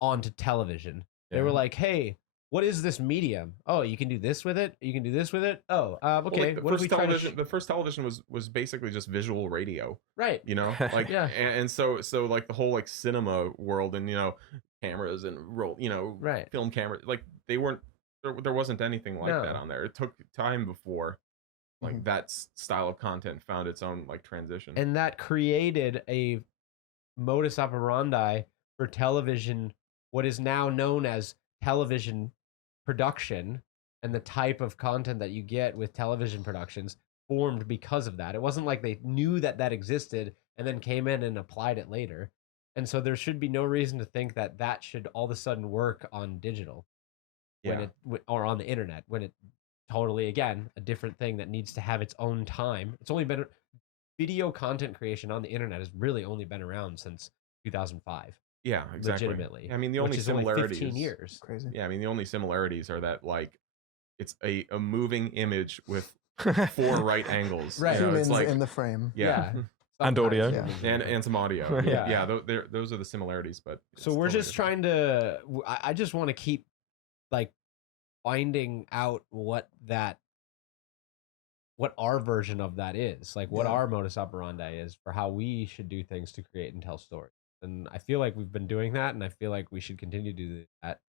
onto television? They were like, hey, what is this medium? Oh, you can do this with it. You can do this with it. Oh, okay. Well, like the first television was basically just visual radio, right? Like and so like the whole like cinema world and cameras and film cameras, like they weren't there wasn't anything like that on there. It took time before like that style of content found its own like transition, and that created a modus operandi for television, what is now known as television production, and the type of content that you get with television productions formed because of that. It wasn't like they knew that existed and then came in and applied it later. And so there should be no reason to think that should all of a sudden work on digital or on the internet, when it totally, again, a different thing that needs to have its own time. It's only been video content creation on the internet has really only been around since 2005. Yeah, exactly. Legitimately. I mean, the only similarities, 15 years. Crazy. Yeah, I mean, the only similarities are that like it's a moving image with 4 right angles. Right. Humans it's like, in the frame. Yeah. And audio. And some audio. Yeah. Those are the similarities, but so we're just trying to, I just want to keep like finding out what our version of that is, like what our modus operandi is for how we should do things to create and tell stories. And I feel like we've been doing that, and I feel like we should continue to do that.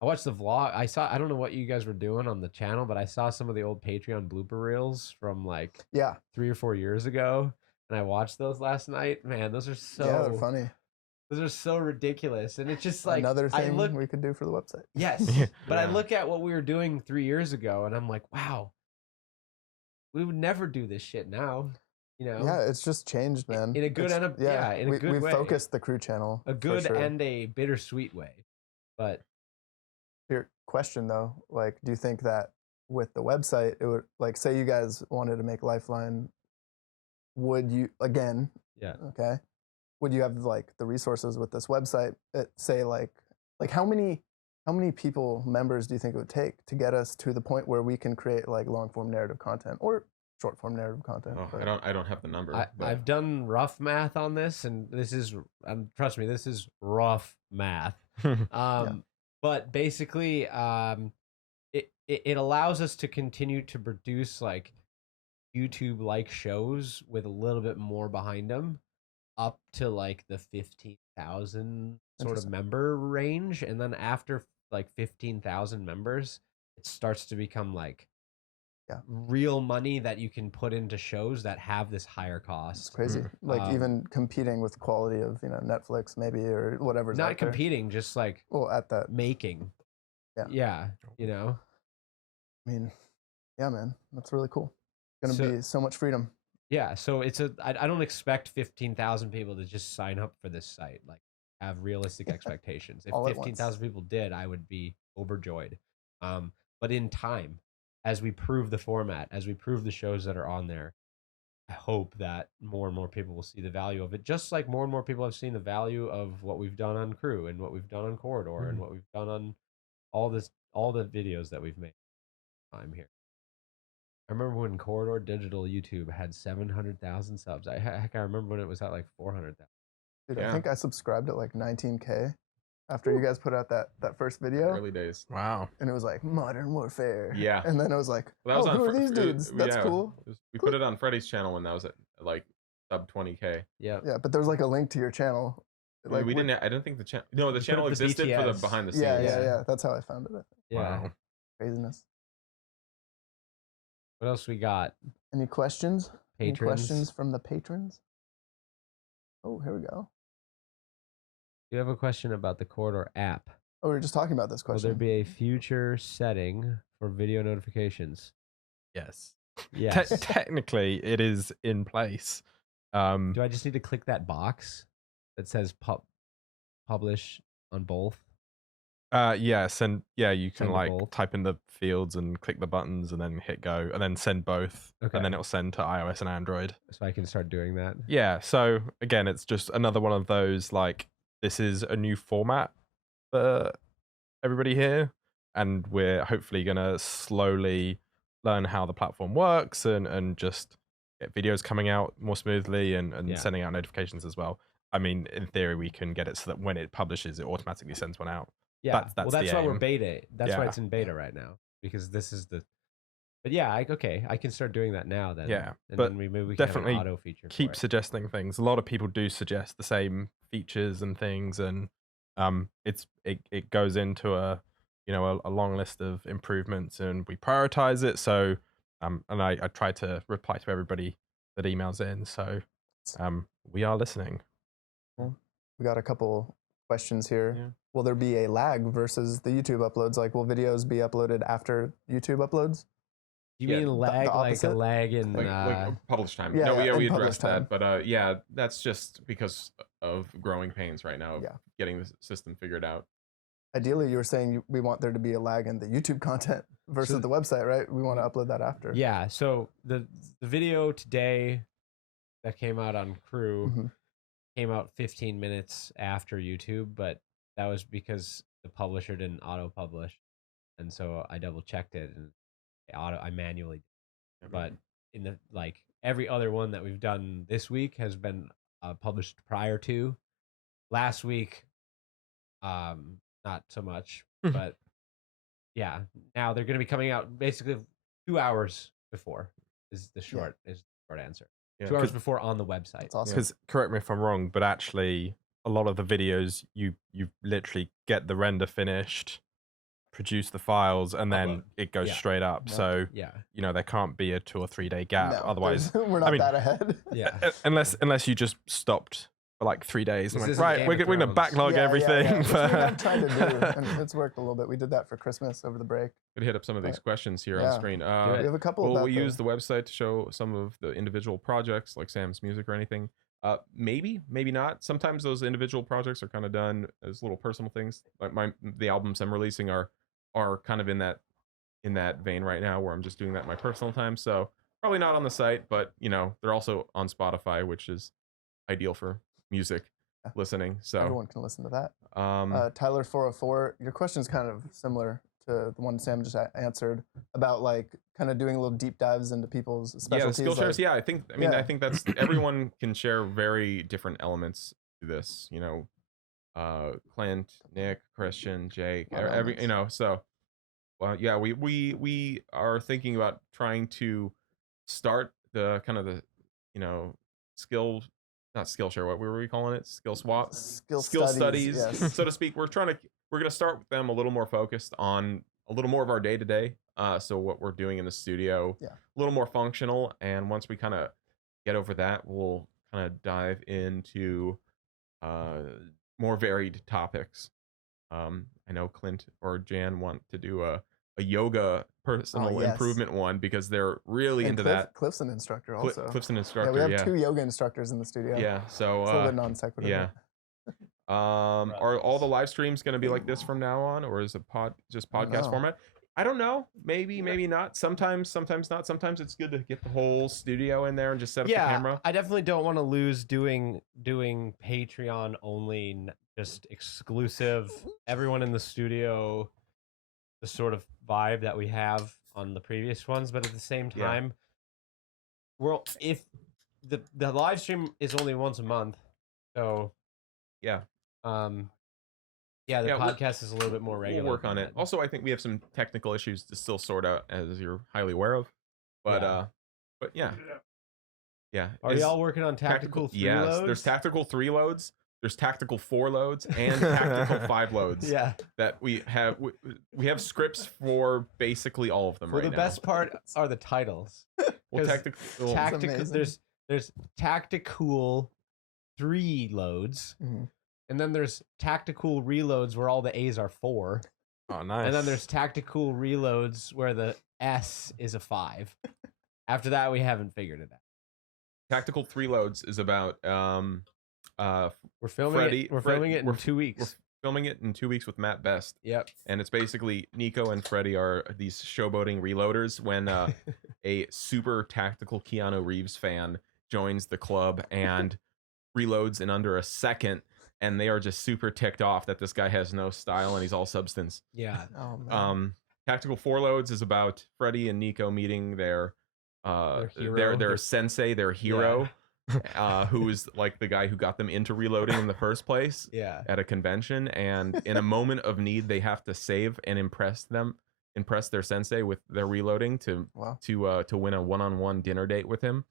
I watched the vlog. I don't know what you guys were doing on the channel, but I saw some of the old Patreon blooper reels from like 3 or 4 years ago, and I watched those last night. Man, those are so they're funny. Those are so ridiculous, and it's just like another thing we could do for the website. Yes, but I look at what we were doing 3 years ago, and I'm like, wow, we would never do this shit now. Yeah, it's just changed, man. In a good and in a good way. We focused the crew channel. A good and a bittersweet way. But your question though, like, do you think that with the website, it would, like, say you guys wanted to make Lifeline, would you again? Yeah. Okay. Would you have like the resources with this website? Say like how many people, members, do you think it would take to get us to the point where we can create like long form narrative content or short form narrative content? Oh, I don't have the number. I've done rough math on this, and this is trust me, this is rough math. But basically, it allows us to continue to produce like YouTube like shows with a little bit more behind them, up to like the 15,000 sort of member range, and then after like 15,000 members, it starts to become like real money that you can put into shows that have this higher cost. It's crazy. Like even competing with quality of Netflix maybe, or whatever's not out there. competing, just like at that making. Yeah. I mean, yeah, man, that's really cool. It's gonna be so much freedom. Yeah, so I don't expect 15,000 people to just sign up for this site. Like, have realistic expectations. If 15,000 people did, I would be overjoyed. But in time, as we prove the format, as we prove the shows that are on there, I hope that more and more people will see the value of it. Just like more and more people have seen the value of what we've done on Crew and what we've done on Corridor and what we've done on all the videos that we've made. I'm here. I remember when Corridor Digital YouTube had 700,000 subs. I remember when it was at like 400,000. Dude, Yeah. I think I subscribed at like 19K after you guys put out that first video, Early days. Wow. and it was like Modern Warfare. Yeah. And then I was like, Well, that was oh, on who are Fre- these dudes? That's yeah, cool. we put it on Freddie's channel when that was at like sub 20K. Yeah. Yeah, but there's like a link to your channel. Like we didn't. I don't think the channel. No, the put channel up the existed for the BTS. behind the scenes. Yeah. That's how I found it. Yeah. Wow. Craziness. What else we got? Any questions? Any Patrons. questions from the patrons? Oh, here we go. Do you have a question about the Corridor app? Oh, we were just talking about this Will question. there be a future setting for video notifications? Yes. Yes. Technically, it is in place. Do I just need to click that box that says publish on both? Yes, and yeah, you can Send to like both. type in the fields and click the buttons and then hit go and then send both. Okay. And then it'll send to iOS and Android. So I can start doing that. Yeah, so again, it's just another one of those like this is a new format for everybody here, and we're hopefully gonna slowly learn how the platform works and just get videos coming out more smoothly and Yeah. sending out notifications as well. I mean, in theory, we can get it so that when it publishes, it automatically sends one out. Yeah. That's well, the that's why we're aim. beta. That's why Yeah. it's in beta right now, because this is the. But yeah, I can start doing that now then. Yeah, and but then maybe we can have definitely an auto feature. Keep for it. suggesting things. A lot of people do suggest the same features and things, and it goes into a long list of improvements, and we prioritize it. So and I try to reply to everybody that emails in. So we are listening. We got a couple questions here. Yeah. Will there be a lag versus the YouTube uploads? Like, will videos be uploaded after YouTube uploads? You Yeah, mean the lag, like a opposite? lag in Like publish time. Yeah, no, yeah, we in publish addressed that, but yeah, that's just because of growing pains right now of Yeah. getting the system figured out. Ideally, you were saying we want there to be a lag in the YouTube content versus So- the website, right? We want to upload that after. Yeah. So the video today that came out on Crew Mhm. came out 15 minutes after YouTube, but that was because the publisher didn't auto publish, and so I double checked it and I manually. But in the every other one that we've done this week has been published prior to. Last week, not so much, but yeah, now they're going to be coming out basically 2 hours before is the short answer. Yeah. 2 hours before on the website. That's awesome. Because correct me if I'm wrong, but actually a lot of the videos you literally get the render finished, produce the files, and then Upload. it goes Yeah. straight up. Yeah. So Yeah, there can't be a 2 or 3 day gap. No, Otherwise, we're not mean- that ahead. yeah. unless you just stopped for like 3 days. This And like, isn't right, Game we're of going to Thrones. backlog everything. Which we for- have tried to do, and it's worked a little bit. We did that for Christmas over the break. Could hit up some of these Right. questions here Yeah. on screen. Do We it. have a couple. Will about we use the website to show some of the individual projects like Sam's music or anything? Maybe not. Sometimes those individual projects are kind of done as little personal things. Like the albums I'm releasing are kind of in that vein right now, where I'm just doing that in my personal time. So probably not on the site, but they're also on Spotify, which is ideal for music listening. So Everyone can listen to that. um, Tyler404, your question is kind of similar to the one Sam just answered about like kind of doing little deep dives into people's yeah, the specialties. skill shares. like- Yeah, I think that's everyone can share very different elements to this. Clint, Nick, Christian, Jake, A lot of every elements. so. Well, yeah, we are thinking about trying to start the kind of the skill, not skill share. What were we calling it? Skill swap, Skill studies, yes. so to speak. We're going to start with them a little more focused on a little more of our day to day. So what we're doing in the studio, Yeah. a little more functional. And once we kind of get over that, we'll kind of dive into more varied topics. I know Clint or Jan want to do a yoga personal yes. improvement one because they're really And into Cliff, Cliff's an instructor also. Cliff's an Yeah, instructor. we have Yeah, 2 yoga instructors in the studio. yeah. So It's a little bit non sequitur. yeah. Are all the live streams going to be like this from now on, or is it just I don't podcast know. format? I don't know. Maybe not. Sometimes not. Sometimes it's good to get the whole studio in there and just set up the camera. I definitely don't want to lose doing Patreon only, just exclusive. Everyone in the studio the sort of vibe that we have on the previous ones, but at the same Yeah. time, if the live stream is only once a month, so Yeah. the Yeah, podcast is a little bit more regular. We'll work on than it. that. Also, I think we have some technical issues to still sort out, as you're highly aware of. But Yeah. yeah. Are y'all working on tactical 3 yes, loads? there's tactical 3 loads. There's tactical 4 loads and tactical 5 loads. Yeah. That we have. We have scripts for basically all of them Well, right the now. best part are the titles. Well, 'Cause tactical. Tactical. amazing. There's tactical 3 loads, Mhm. and then there's tactical reloads where all the A's are 4, Oh, nice. and then there's tactical reloads where the S is a 5. After that, we haven't figured it out. Tactical 3 loads is about We're filming Freddy- it. We're Fred- filming it in we're- 2 weeks. we're filming it in 2 weeks with Matt Best. Yep. And it's basically Nico and Freddy are these showboating reloaders when a super tactical Keanu Reeves fan joins the club and reloads in under a second, and they are just super ticked off that this guy has no style and he's all substance. Yeah. Oh man. Tactical 4 loads is about Freddy and Nico meeting their hero. sensei, their hero, who is like the guy who got them into reloading in the first place. Yeah. At a convention, and in a moment of need they have to save and impress their sensei with their reloading to Wow. to win a one-on-one dinner date with him.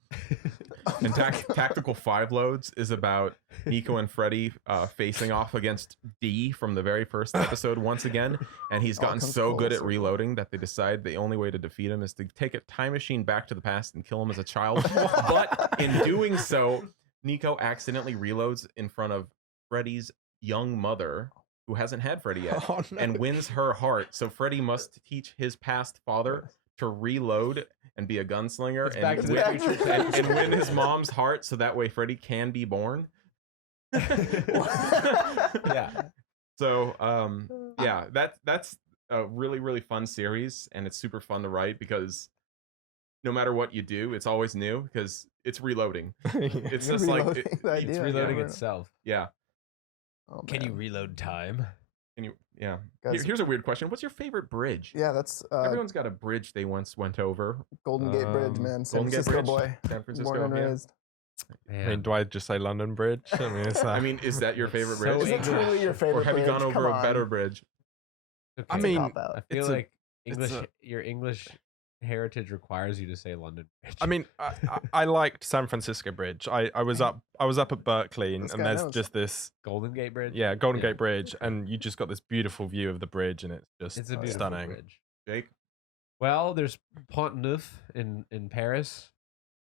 And tactical 5 loads is about Nico and Freddy facing off against D from the very first episode once again, and he's All gotten comes so full good at circle. reloading that they decide the only way to defeat him is to take a time machine back to the past and kill him as a child. But in doing so, Nico accidentally reloads in front of Freddy's young mother, who hasn't had Freddy yet, Oh, no. and wins her heart. So Freddy must teach his past father to reload and be a gunslinger It's back to the win, future and win his mom's heart, so that way Freddy can be born. Yeah. So yeah, that's a really, really fun series, and it's super fun to write because no matter what you do, it's always new because it's reloading. It's just like Reloading the It's idea, reloading yeah. itself. yeah. Oh, Can you man. reload time? Can you? Yeah. Guys- Here's a weird question. What's your favorite bridge? Yeah, that's Everyone's got a bridge they once went over. Golden Gate Bridge, man. San Golden Gate Francisco Bridge, boy. San Francisco. Born and yeah. raised. I mean, do I just say London Bridge? I mean, it's, I mean, is that your favorite So bridge? Is it English. truly your favorite Or have you bridge? gone over Come a on. better bridge? I It's a mean, cop-out. I feel it's a- like it's English, a- your English heritage requires you to say London Bridge. I mean, I liked San Francisco Bridge. I was up at Berkeley, This and guy there's knows. just this Golden Gate Bridge. Golden Yeah. Gate Bridge, and you just got this beautiful view of the bridge, and it's just It's a beautiful stunning. bridge. Jake? Well, there's Pont Neuf in Paris.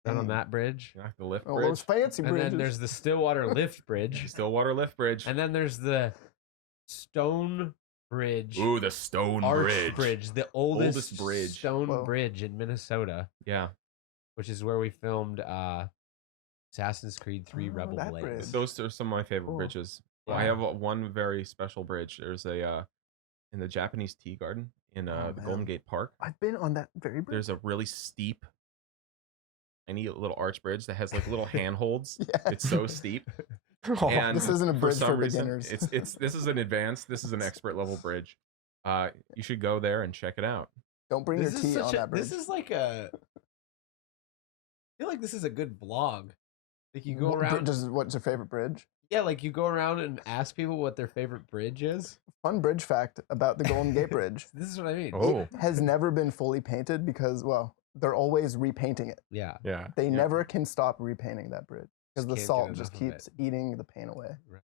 Down on Dang. that bridge. You like the lift Oh, bridge? those fancy And bridges. then there's the Stillwater Lift Bridge. Stillwater Lift Bridge. And then there's the Stone Bridge. Ooh, the Stone Arch Bridge. The oldest bridge. stone Whoa. bridge in Minnesota, Yeah. which is where we filmed Assassin's Creed 3 Oh, Rebel that Blades. bridge. Those are some of my favorite Cool. bridges. Yeah. I have one very special bridge. There's a in the Japanese tea garden in Oh, the Golden man. Gate Park. I've been on that very bridge. There's a really steep, tiny little arch bridge that has like little handholds. Yeah. It's so steep. Oh, And This isn't a bridge some for reason, beginners. this is an advanced, this is an expert level bridge. You should go there and check it out. Don't bring your tea on that bridge. This is like a. I feel like this is a good vlog. Like you go What around. what's your favorite bridge? Yeah, like you go around and ask people what their favorite bridge is. Fun bridge fact about the Golden Gate Bridge. This is what I mean. Oh, It has never been fully painted because, well, they're always repainting it. Yeah. yeah. They never can stop repainting that bridge because Just the can't get salt just enough of it. keeps eating the paint away. Right.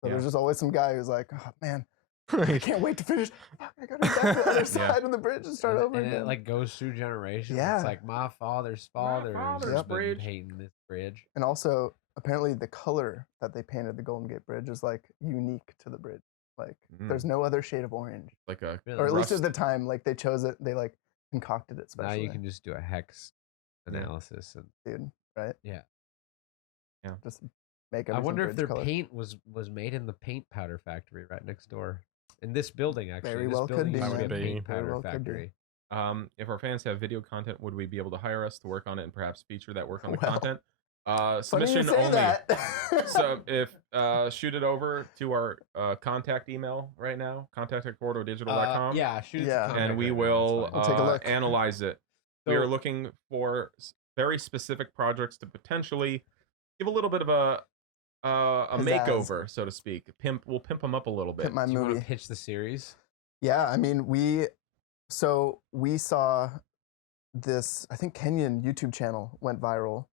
So Yeah. there's just always some guy who's like, oh man, I can't wait to finish. Fuck, I gotta go back to the other side of the bridge and start over and again. it like goes through generations. Yeah. It's like my father's father father's has been bridge. painting this bridge. And also, apparently, the color that they painted the Golden Gate Bridge is like unique to the bridge. Like, Mm. there's no other shade of orange, Like a Really. or at least Rust. at the time, like they chose it. They like concocted it Now specially. you can just do a hex Yeah. analysis, and dude, right? Yeah. Yeah. Just make. I everything wonder if bridge their color. paint was made in the paint powder factory right next door. In this building, actually. Very this well could building be, used to be a man. paint Very powder well could be. factory. if our fans have video content, would we be able to hire us to work on it and perhaps feature that work on the Well. content? Funny you Submission say only. that. So if shoot it over to our contact email right now, contact@corridordigital.com. Yeah, shoot it Yeah. to contact And we right now, it's will fine. We'll take a look. analyze it. We So- are looking for very specific projects to potentially give a little bit of a Pizzazz. makeover, so to speak. We'll pimp them up a little bit. Pimp my Do you want movie. to pitch the series? Yeah, I mean, we saw this, I think Kenyan YouTube channel went viral.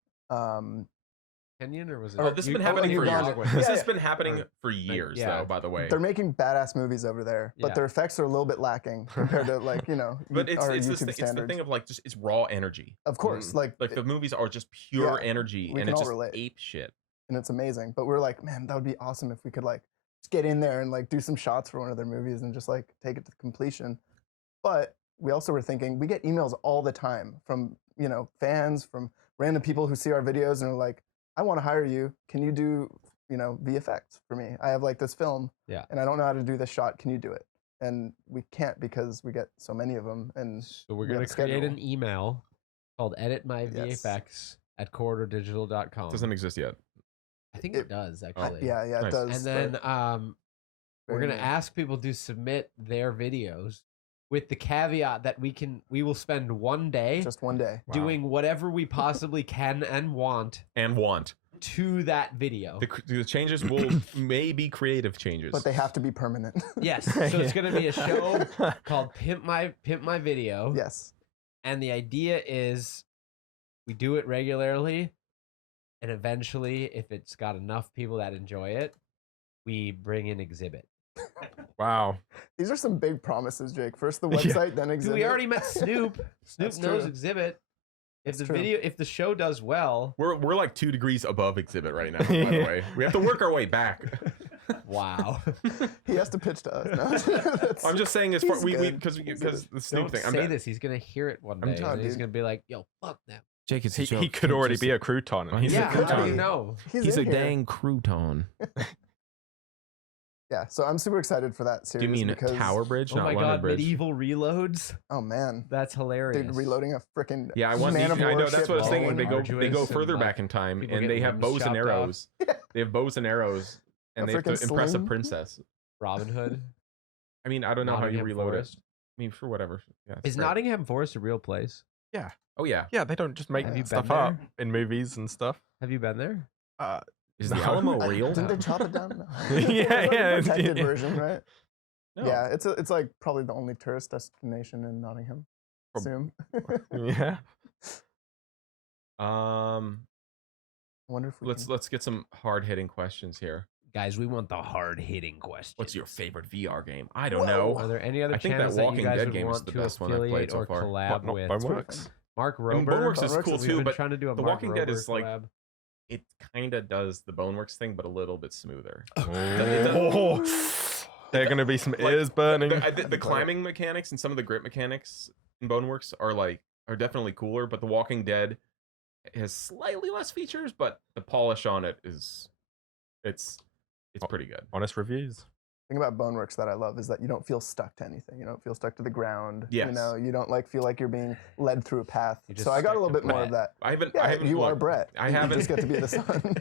Kenyan or was it? Oh, this has been happening for Uganda. years. Yeah, This has yeah. been happening for years, yeah. though. By the way, They're making badass movies over there, but Yeah. their effects are a little bit lacking compared to like but it's our it's, YouTube it's the standards. thing of like just it's raw energy. Of course, like the movies are just pure Yeah, energy, we and can it's all just relate. ape shit. and it's amazing. But we're like, man, that would be awesome if we could like just get in there and like do some shots for one of their movies and just like take it to completion. But we also were thinking, we get emails all the time from fans, from random people who see our videos and are like, I want to hire you. Can you do VFX for me? I have like this film, Yeah. and I don't know how to do this shot. Can you do it? And we can't because we get so many of them. And So we're we gonna have a create schedule. an email called editmyvfx@corridordigital.com. Doesn't exist yet. I think it- it does actually. yeah, it Nice. does. And but then we're very gonna nice. ask people to submit their videos with the caveat that we will spend one day just one day. Wow. doing whatever we possibly can and want And want to that video. the changes will may be creative changes, But they have to be permanent. Yes. So it's gonna be a show called Pimp My Video. Yes. And the idea is we do it regularly, and eventually, if it's got enough people that enjoy it, we bring in Exhibit. Wow. These are some big promises, Jake. First the Yeah. website, then Dude, Exhibit. we already met Snoop. Snoop That's knows true. Exhibit. If That's the true. if the show does well, we're like 2 degrees above Exhibit right now. By the way, we have to work our way back. wow. He has to pitch to us. No? That's- I'm just saying as far He's we good. because He's the Snoop Don't thing. say this. He's gonna hear it one I'm day, telling and he's dude. gonna be like, "Yo, fuck them." Jake, it's He could already be a crouton. And he's Yeah, a how do you crouton. know? He's in here. crouton. Yeah, so I'm super excited for that Do series. you mean because, Tower Bridge, Oh not my London god, Bridge? medieval reloads. Oh man, That's hilarious. dude, reloading a freaking Yeah, I want. Man of I know War that's what I was ship thinking. They going. go Arduous further and, back like, in time, people and they getting have limbs bows and chopped off. arrows. They have bows and arrows, and A they have to frickin' impress a sling? princess. Robin Hood. I mean, I don't know how you Nottingham reload Forest. it. I mean, for whatever. Yeah, it's Is great. Nottingham Forest a real place? Oh yeah. Yeah, they don't just make Have you stuff been up there? in movies and stuff. Have you been there? Is the No. Alamo I- real? Didn't they chop it down? No. Yeah, It's like a yeah, protected yeah. version, right? No. Yeah, it's like probably the only tourist destination in Nottingham. Prob- Assume. Yeah. I wonder if we Let's can- get some hard hitting questions here. Guys, we want the hard hitting questions. What's your favorite VR game? I don't Whoa. know. Are there any other I think that channels that Walking you guys Dead would game is want the to best one I've played affiliate so or far. collab Not with? Boneworks? Mark I mean, Rober. Boneworks is Boneworks cool is- We've too, been but trying to do a The Mark Walking Dead Rober is like collab. it kind of does the Boneworks thing, but a little bit smoother. Oh, there are going to be some Like, ears burning. The climbing mechanics and some of the grip mechanics in Boneworks are definitely cooler, but The Walking Dead has slightly less features, but the polish on it is it's pretty good. Honest reviews. thing about Boneworks that I love is that you don't feel stuck to anything. You don't feel stuck to the ground. Yes. You know, you don't like feel like you're being led through a path. You just So I got a stick little to bit more Brett. of that. I haven't. Yeah, I haven't you are looked- Brett. I You haven't. just get to be the sun.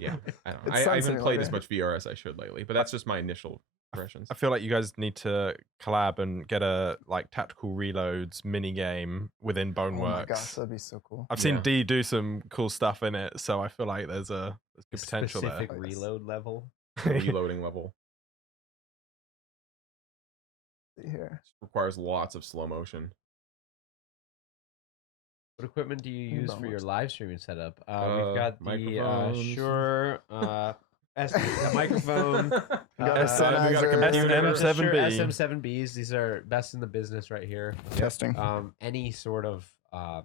Yeah, I don't know. It's I Sun haven't played as Simulator. much VR as I should lately, but that's just my initial impressions. I feel like you guys need to collab and get a like tactical reloads mini game within Oh my Boneworks. gosh, that'd be so cool. I've seen Yeah. D do some cool stuff in it, so I feel like there's good potential Specific there. reload level. there. Reloading level See here. requires lots of slow motion. What equipment do you use for your Boneworks. live streaming setup? We've got the microphones. Shure the microphone. We got we got a Sennheiser. computer. Shure SM7B. SM7Bs. These are best in the business right here. Testing. Any sort of Got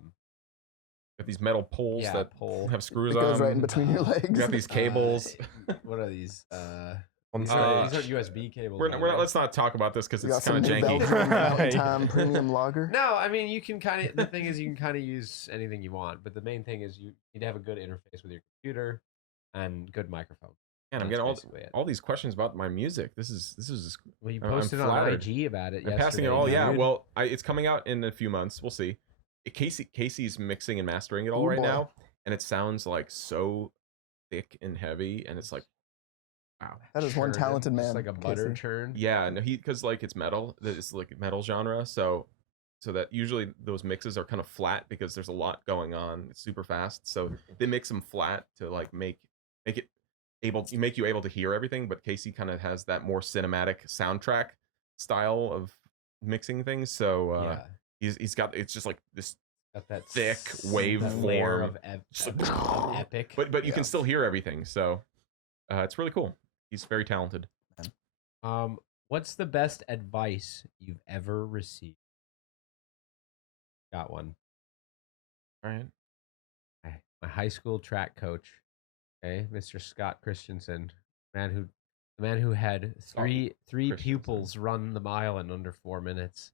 these metal poles yeah, that pole. have screws It on. goes right in between your legs. We got these cables. What are these? On These stage. aren't USB cables. We're by not, the way. let's not talk about this because We got it's some kind of New janky. Belgium Mountain Right. Time premium lager. No, I mean you can kind of. The thing is, you can kind of use anything you want, but the main thing is you need to have a good interface with your computer and good microphone. Man, I'm That's getting basically it. all these questions about my music. This is Well, you I'm posted on flattered. IG about it. I'm passing it yesterday, all. Yeah, dude. well, it's coming out in a few months. We'll see. Casey's mixing and mastering it all Ooh, right boy. now, and it sounds like so thick and heavy, and it's like, wow. That is one Churning, talented just man. like a butter Casey. churn. Yeah, no, because like it's metal, it's like metal genre, so that usually those mixes are kind of flat because there's a lot going on. It's super fast, so they mix them flat to like make it make you able to hear everything. But Casey kind of has that more cinematic soundtrack style of mixing things, so he's got, it's just like this Got that thick that layer waveform, of epic. but you Yeah. can still hear everything, so it's really cool. He's very talented. What's the best advice you've ever received? Got one. All right. My high school track coach, okay, Mr. Scott Christensen, the man who had three Christensen. pupils run the mile in under 4 minutes.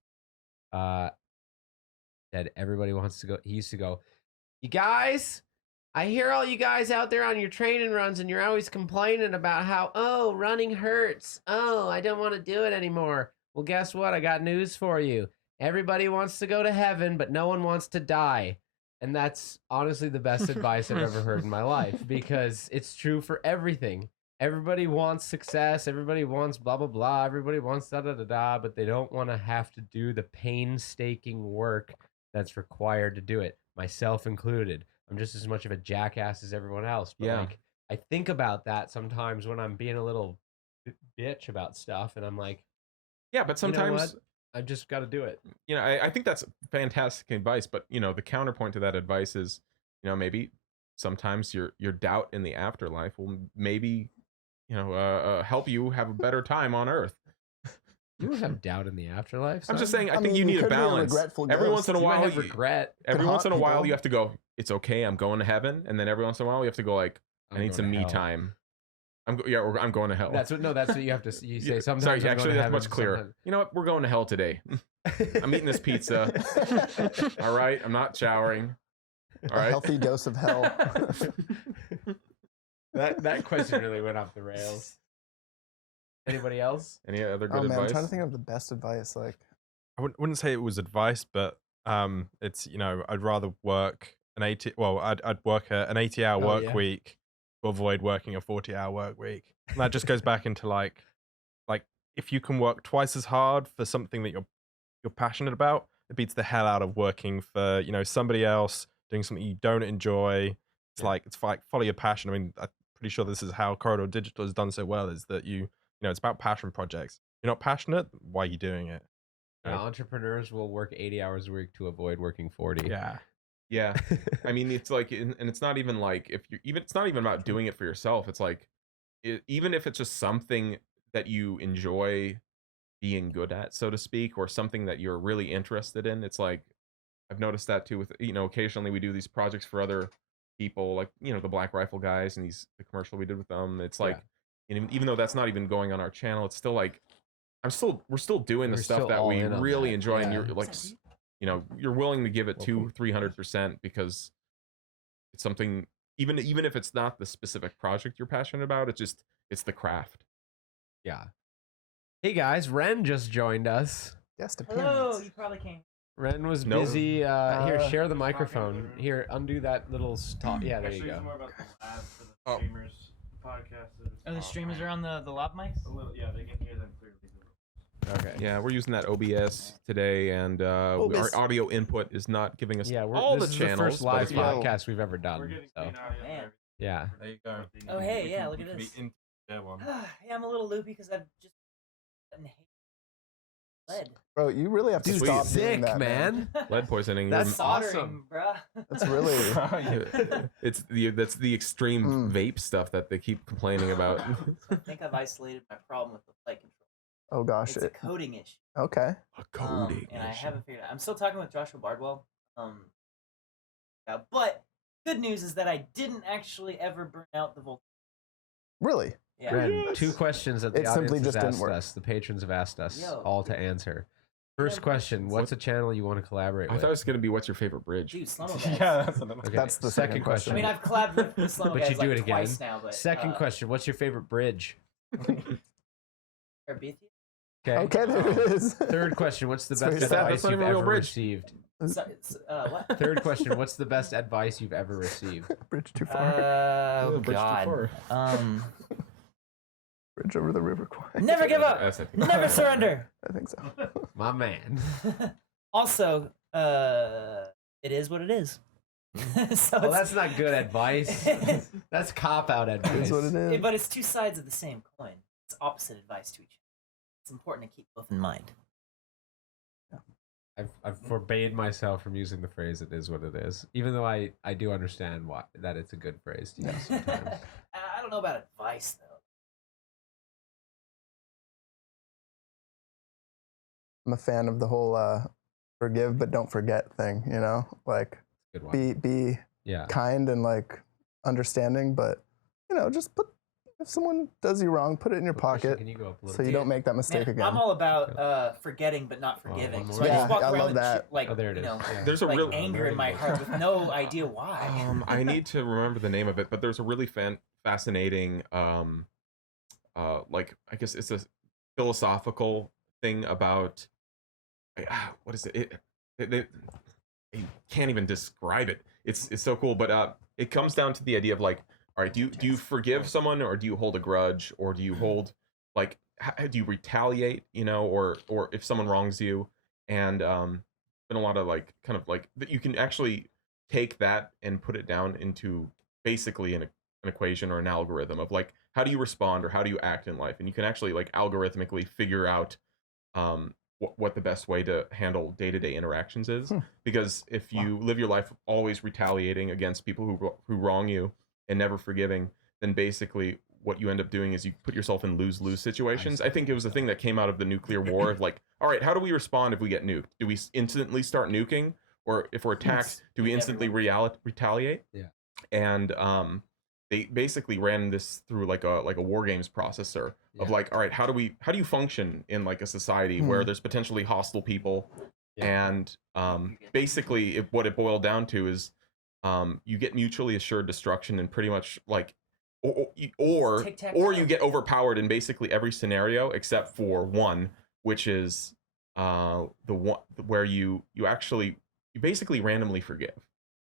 Said everybody wants to go. He used to go, "You guys, I hear all you guys out there on your training runs, and you're always complaining about how, oh, running hurts. Oh, I don't want to do it anymore. Well, guess what? I got news for you. Everybody wants to go to heaven, but no one wants to die." And that's honestly the best advice I've ever heard in my life, because it's true for everything. Everybody wants success. Everybody wants blah, blah, blah. Everybody wants da, da, da, da, but they don't want to have to do the painstaking work that's required to do it, myself included. I'm just as much of a jackass as everyone else. But Yeah. like, I think about that sometimes when I'm being a little bitch about stuff, and I'm like, Yeah, but you know sometimes what? I've just got to do it. I think that's fantastic advice, but the counterpoint to that advice is, maybe sometimes your doubt in the afterlife will maybe help you have a better time on Earth. You don't have doubt in the afterlife. I'm just son? saying, I think mean, you you need a could be a balance. regretful Every ghost. once in a You might while, have regret. every Could once in a haunt while, people. you have to go, it's okay, I'm going to heaven, and then every once in a while, you have to go like, I I'm need going some to me hell. time. I'm going to hell. That's what you have to. You say Yeah, sometimes. sorry, I'm going actually, to that's heaven, much clearer. sometimes- You know what? We're going to hell today. I'm eating this pizza. All right, I'm not showering. All A right. healthy dose of hell. that question really went off the rails. Anybody else? Any other good Oh man, advice? I'm trying to think of the best advice. Like, I wouldn't say it was advice, but it's I'd rather work I'd work an 80-hour Oh, work yeah. week to avoid working a 40-hour work week. And that just goes back into like if you can work twice as hard for something that you're passionate about, it beats the hell out of working for somebody else doing something you don't enjoy. It's like follow your passion. I mean, I'm pretty sure this is how Corridor Digital has done so well, is that it's about passion projects. You're not passionate, why are you doing it? Yeah, entrepreneurs will work 80 hours a week to avoid working 40. Yeah. Yeah. I mean, it's like, and it's not even like, it's not even about doing it for yourself. It's like, even if it's just something that you enjoy being good at, so to speak, or something that you're really interested in, it's like, I've noticed that too with, occasionally we do these projects for other people, like, the Black Rifle guys and the commercial we did with them. It's like, even though that's not even going on our channel, it's still like, we're still doing the We're stuff still that all we in on really that, enjoy, and yeah. you're like, you're willing to give it 200-300% because it's something, even if it's not the specific project you're passionate about, it's the craft. Yeah. Hey guys, Ren just joined us. guest Hello, appearance. you probably can't. Ren was Nope. busy. Here, share the Talking microphone. to the room. Here, undo that little stop. Yeah, there you Actually, go. it's more about the lab for the Oh. streamers podcast. Oh, the streamers are on the lab mics? A little, yeah, they can hear them clearly. Okay. Yeah, we're using that OBS today, and our OBS. audio input is not giving us Yeah, all this the is channels. the first but live it's fine. podcast we've ever We're done. getting So, clean audio. man. yeah. There you go. Oh, hey, yeah, look at this. Yeah, one. Yeah, I'm a little loopy because I've just gotten lead. Bro, you really have to Dude, stop doing sick, that, man. Lead poisoning. That's soldering, awesome. bruh. That's really. That's the extreme Mm. vape stuff that they keep complaining about. I think I've isolated my problem with the flight control. Oh gosh. It's a coding issue. Okay. A And I haven't figured it out. I'm still talking with Joshua Bardwell. But good news is that I didn't actually ever burn out the voltage. Really? Yeah. Ren, two questions that the It audience simply has just didn't asked work. us. The patrons have asked us Yo. all to answer. First Ren question: questions. what's a channel you want to collaborate I with? thought it was gonna be, what's your favorite bridge? Dude, Slow-mo guys. Yeah, that's another. Okay, That's the second question. I mean, I've collabed with the Slow-mo But guys you do like it again. twice now. But, Second question: what's your favorite bridge? Arbithia? Okay. Okay, there it is. Third question: what's the It's best very advice That's not you've even a real ever bridge. received? What? Third question: what's the best advice you've ever received? Bridge too far. Oh bridge too God. far. Bridge over the river Kwai. Never give up. That's, I think. Never surrender. I think so. My man. Also, it is what it is. So Well, it's- that's not good advice. That's cop out advice. That's what it is. But it's two sides of the same coin. It's opposite advice to each other. It's important to keep both in mind. I've forbade myself from using the phrase "it is what it is," even though I do understand why that it's a good phrase to use sometimes. I don't know about advice though. I'm a fan of the whole forgive but don't forget thing, you know? Like Good one. be Yeah. kind and like understanding, but you know, just put if someone does you wrong, put it in your Well, Christian, pocket can you go up a little so you bit? don't make that mistake Man, again. I'm all about forgetting but not forgiving. one So more. I just Yeah, walk I around love with that. like, Oh, there it you is. know, Yeah. There's a like real anger in my heart with no idea why. I need to remember the name of it, but there's a really fascinating, like I guess it's a philosophical thing about what is it? I can't even describe it. It's so cool, but it comes down to the idea of like, all right, do you forgive someone, or do you hold a grudge, or do you hold like do you retaliate, you know, or if someone wrongs you, and been a lot of like kind of like that you can actually take that and put it down into basically an equation or an algorithm of like how do you respond or how do you act in life, and you can actually like algorithmically figure out what the best way to handle day-to-day interactions is. Because if you live your life always retaliating against people who wrong you and never forgiving, then basically what you end up doing is you put yourself in lose-lose situations. I think it was a thing that came out of the nuclear war of like, all right, how do we respond if we get nuked? Do we instantly start nuking, or if we're attacked, do we instantly retaliate? Yeah. And they basically ran this through like a war games processor of like, all right, how do you function in like a society where there's potentially hostile people, and basically what it boiled down to is you get mutually assured destruction and pretty much like or you get overpowered in basically every scenario except for one, which is the one where you basically randomly forgive.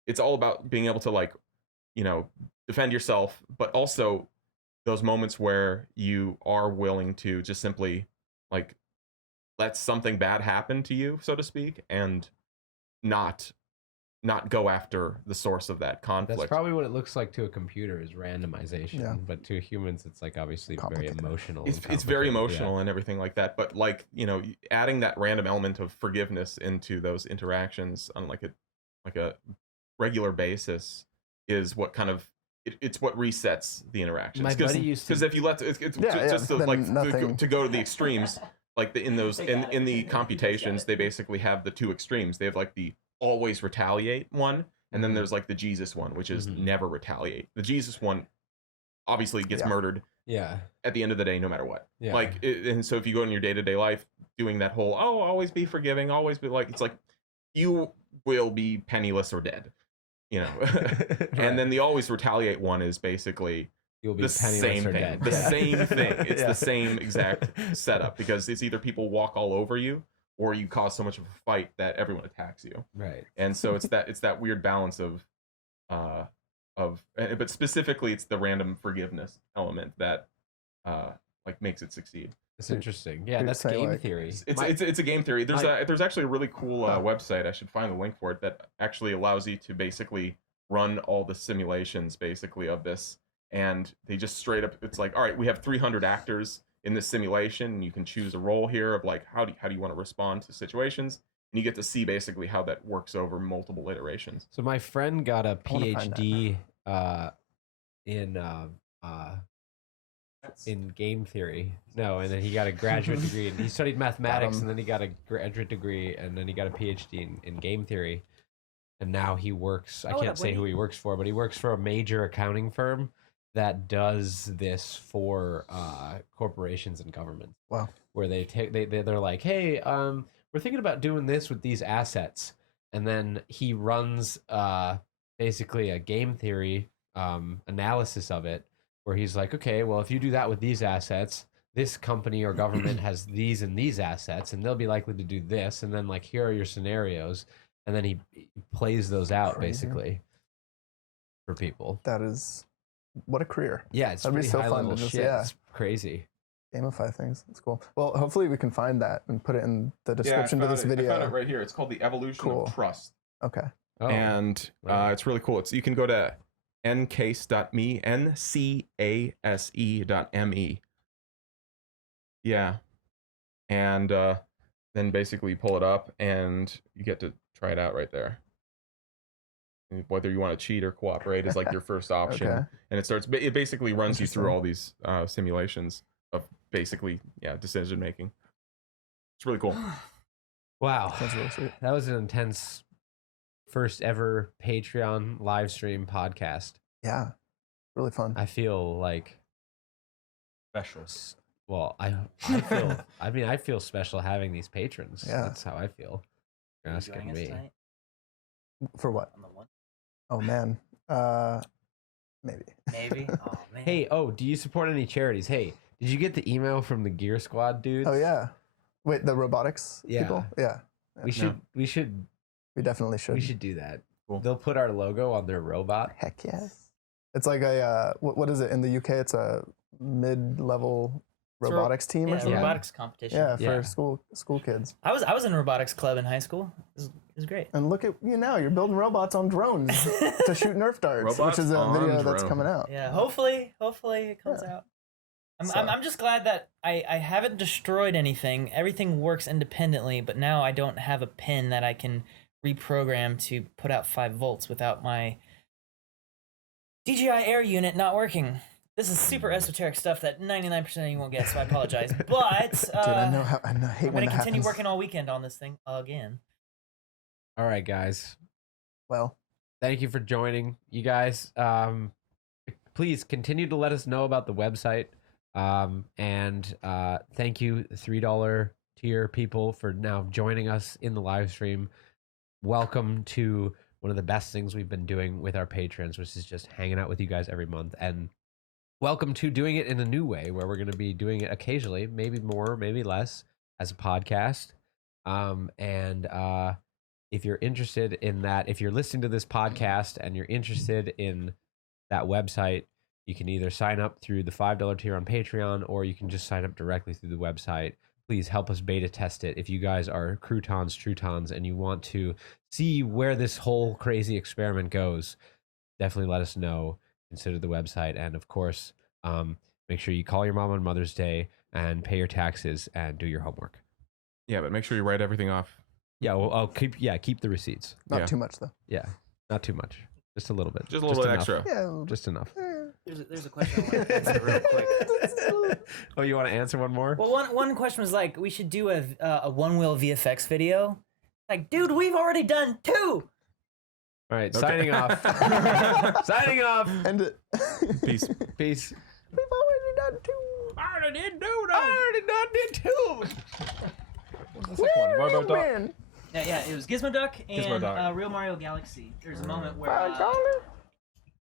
It's all about being able to like, you know, defend yourself, but also those moments where you are willing to just simply like let something bad happen to you, so to speak, and not go after the source of that conflict. That's probably what it looks like to a computer is randomization, Yeah. but to humans it's like obviously very Complicated. emotional. It's very emotional and everything like that, but like, you know, adding that random element of forgiveness into those interactions on like a regular basis is what kind of it's what resets the interactions. My buddy used to because if you let it's just to, then like nothing- to go to the extremes, like in those in the computations they basically have the two extremes. They have like the always retaliate one, and then there's like the Jesus one, which is never retaliate. The Jesus one obviously gets murdered at the end of the day no matter what. Like and so if you go in your day-to-day life doing that whole always be forgiving, always be like, it's like you will be penniless or dead, you know. And then the always retaliate one is basically You'll be the penniless same or thing. dead. The Yeah. same thing. It's Yeah. the same exact setup, because it's either people walk all over you or you cause so much of a fight that everyone attacks you. Right. And so it's that weird balance of but specifically it's the random forgiveness element that like makes it succeed. It's interesting. Yeah, You're that's saying, game like- theory. It's a game theory. There's actually a really cool website. I should find the link for it, that actually allows you to basically run all the simulations basically of this, and they just straight up, it's like, all right, we have 300 actors in this simulation, and you can choose a role here of like how do you want to respond to situations, and you get to see basically how that works over multiple iterations. So my friend got a wanna find that PhD in game theory. No, and then he got a graduate degree, and he studied mathematics, and then he got a graduate degree, and then he got a PhD in game theory. And now he works, I can't say who he works for, but he works for a major accounting firm that does this for corporations and governments. Wow. Where they're like, hey, we're thinking about doing this with these assets. And then he runs basically a game theory analysis of it, where he's like, okay, well, if you do that with these assets, this company or government has these and these assets, and they'll be likely to do this. And then like, here are your scenarios. and then he plays those out Crazy. basically for people. That is, what a career. Yeah, it's That'd be pretty so high fun to level just- shit. yeah. It's crazy. Gamify things. It's cool. Well, hopefully we can find that and put it in the description to this video. I found it right here. It's called The Evolution Cool. of Trust. Okay. Oh, And wow. it's really cool. You can go to ncase.me, ncase.me. Yeah. And then basically you pull it up and you get to try it out right there. And whether you want to cheat or cooperate is like your first option. Okay. And it basically runs you through Interesting. all these simulations of basically, decision making. It's really cool. Wow. Sounds really sweet. That was an intense first ever Patreon live stream podcast. Yeah. Really fun. I feel like, Special. well, I feel special having these patrons. Yeah. That's how I feel. You're Are you asking joining us me. tonight For what? on the one? Oh man. Maybe. Maybe. Oh man. Hey, do you support any charities? Hey, did you get the email from the Gear Squad dudes? Oh yeah. Wait, the robotics Yeah. people? Yeah. We should definitely should. we should do that. Cool. They'll put our logo on their robot. Heck yes. It's like a what is it in the UK? It's a mid-level It's a robotics team or Yeah, something. robotics competition. Yeah, for Yeah. school kids. I was in a robotics club in high school. It was great. And look at you now. You're building robots on drones to shoot Nerf darts, Robots which is a on video that's drone. coming out. Yeah, hopefully it comes Yeah. out. So- I'm just glad that I haven't destroyed anything. Everything works independently, but now I don't have a pin that I can reprogram to put out 5 volts without my DJI Air unit not working. This is super esoteric stuff that 99% of you won't get, so I apologize. But Dude, I hate I'm when gonna that continue happens. working all weekend on this thing again. All right, guys. Well, Thank you for joining, you guys. Please continue to let us know about the website. And thank you, $3 tier people, for now joining us in the live stream. Welcome to one of the best things we've been doing with our patrons, which is just hanging out with you guys every month. And welcome to doing it in a new way, where we're going to be doing it occasionally, maybe more, maybe less, as a podcast. If you're interested in that, if you're listening to this podcast and you're interested in that website, you can either sign up through the $5 tier on Patreon, or you can just sign up directly through the website. Please help us beta test it. If you guys are croutons, and you want to see where this whole crazy experiment goes, definitely let us know. Consider the website. And of course, make sure you call your mom on Mother's Day and pay your taxes and do your homework. Yeah, but make sure you write everything off. Yeah, well, I'll keep the receipts. not Yeah. too much though. Yeah, not too much. Just a little bit. Just a little bit enough. extra. Yeah. Just enough. There's a question I want to answer real quick. Oh, you want to answer one more? Well, one question was like, we should do a one-wheel VFX video. Like, dude, we've already done 2. All right, Okay. signing off. Signing off. End it. Peace. Peace. We've already done 2. I already did two. What's the second one? Where you Robo-Duck? been? Yeah, it was Gizmoduck and Gizmoduck. Real Mario Galaxy. There's a moment where Golly.